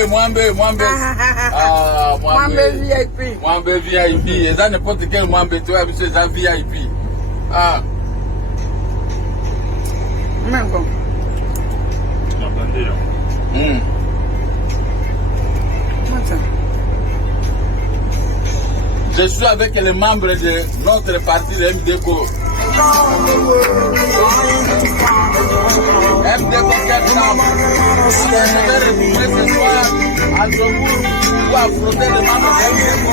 VIP. Mwambe VIP. Eza n'importe quel Mwambe, tu vois, c'est un VIP. Même bon. Je suis avec les membres de notre parti de MDECO. MDECO Cape Town. On va retrouver ce soir à Djobour pour affronter les membres de MDECO.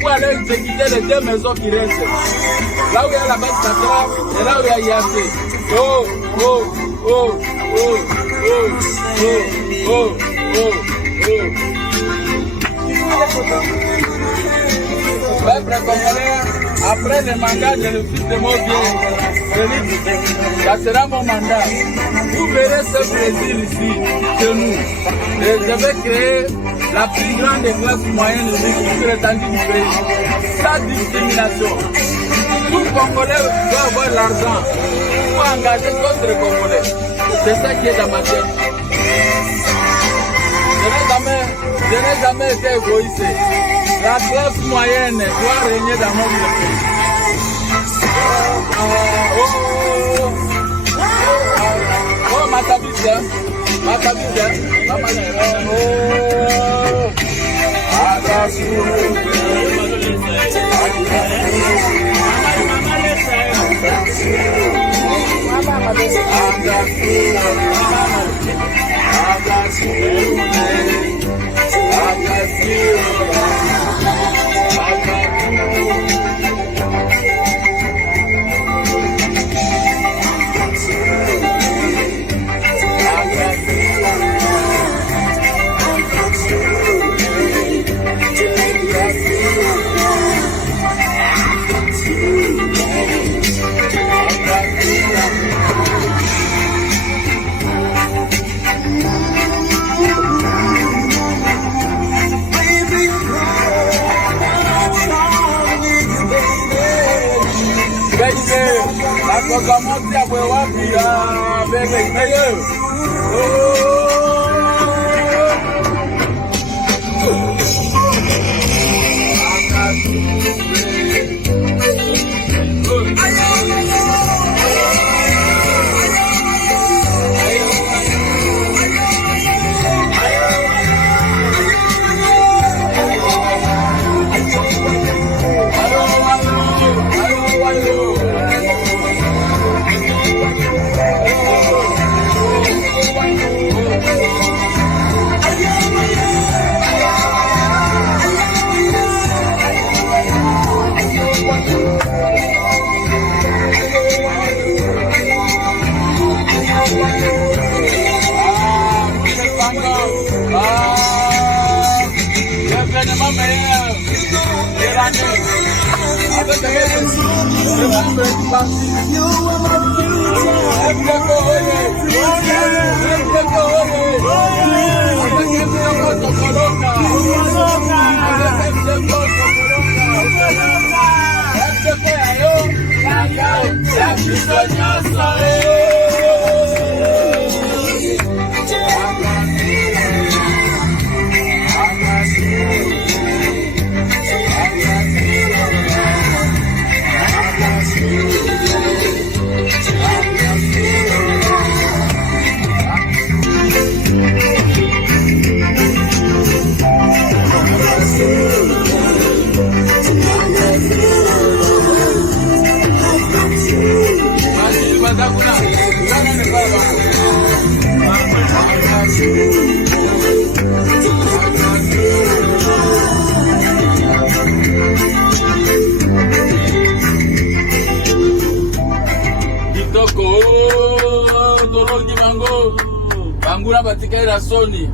pour aller exécuter les deux maisons qui restent. Là où il y a la base centrale et là où il y a IAC. Oh, oh, oh, oh, oh, oh, oh, oh, oh. Peuple congolais, après le mandat de le fils de mon bien, Félix, ça sera mon mandat. Vous verrez ce plaisir ici, chez nous. Et je vais créer la plus grande classe moyenne sur l'étendue du pays. Sans discrimination. Tout Congolais doit avoir l'argent pour engager d'autres Congolais. C'est ça qui est dans ma tête. Je n'ai jamais été égoïste. La classe moyenne doit régner dans notre pays. Oh, Matabise. Matabise. Oh. Bangura batikira Sony.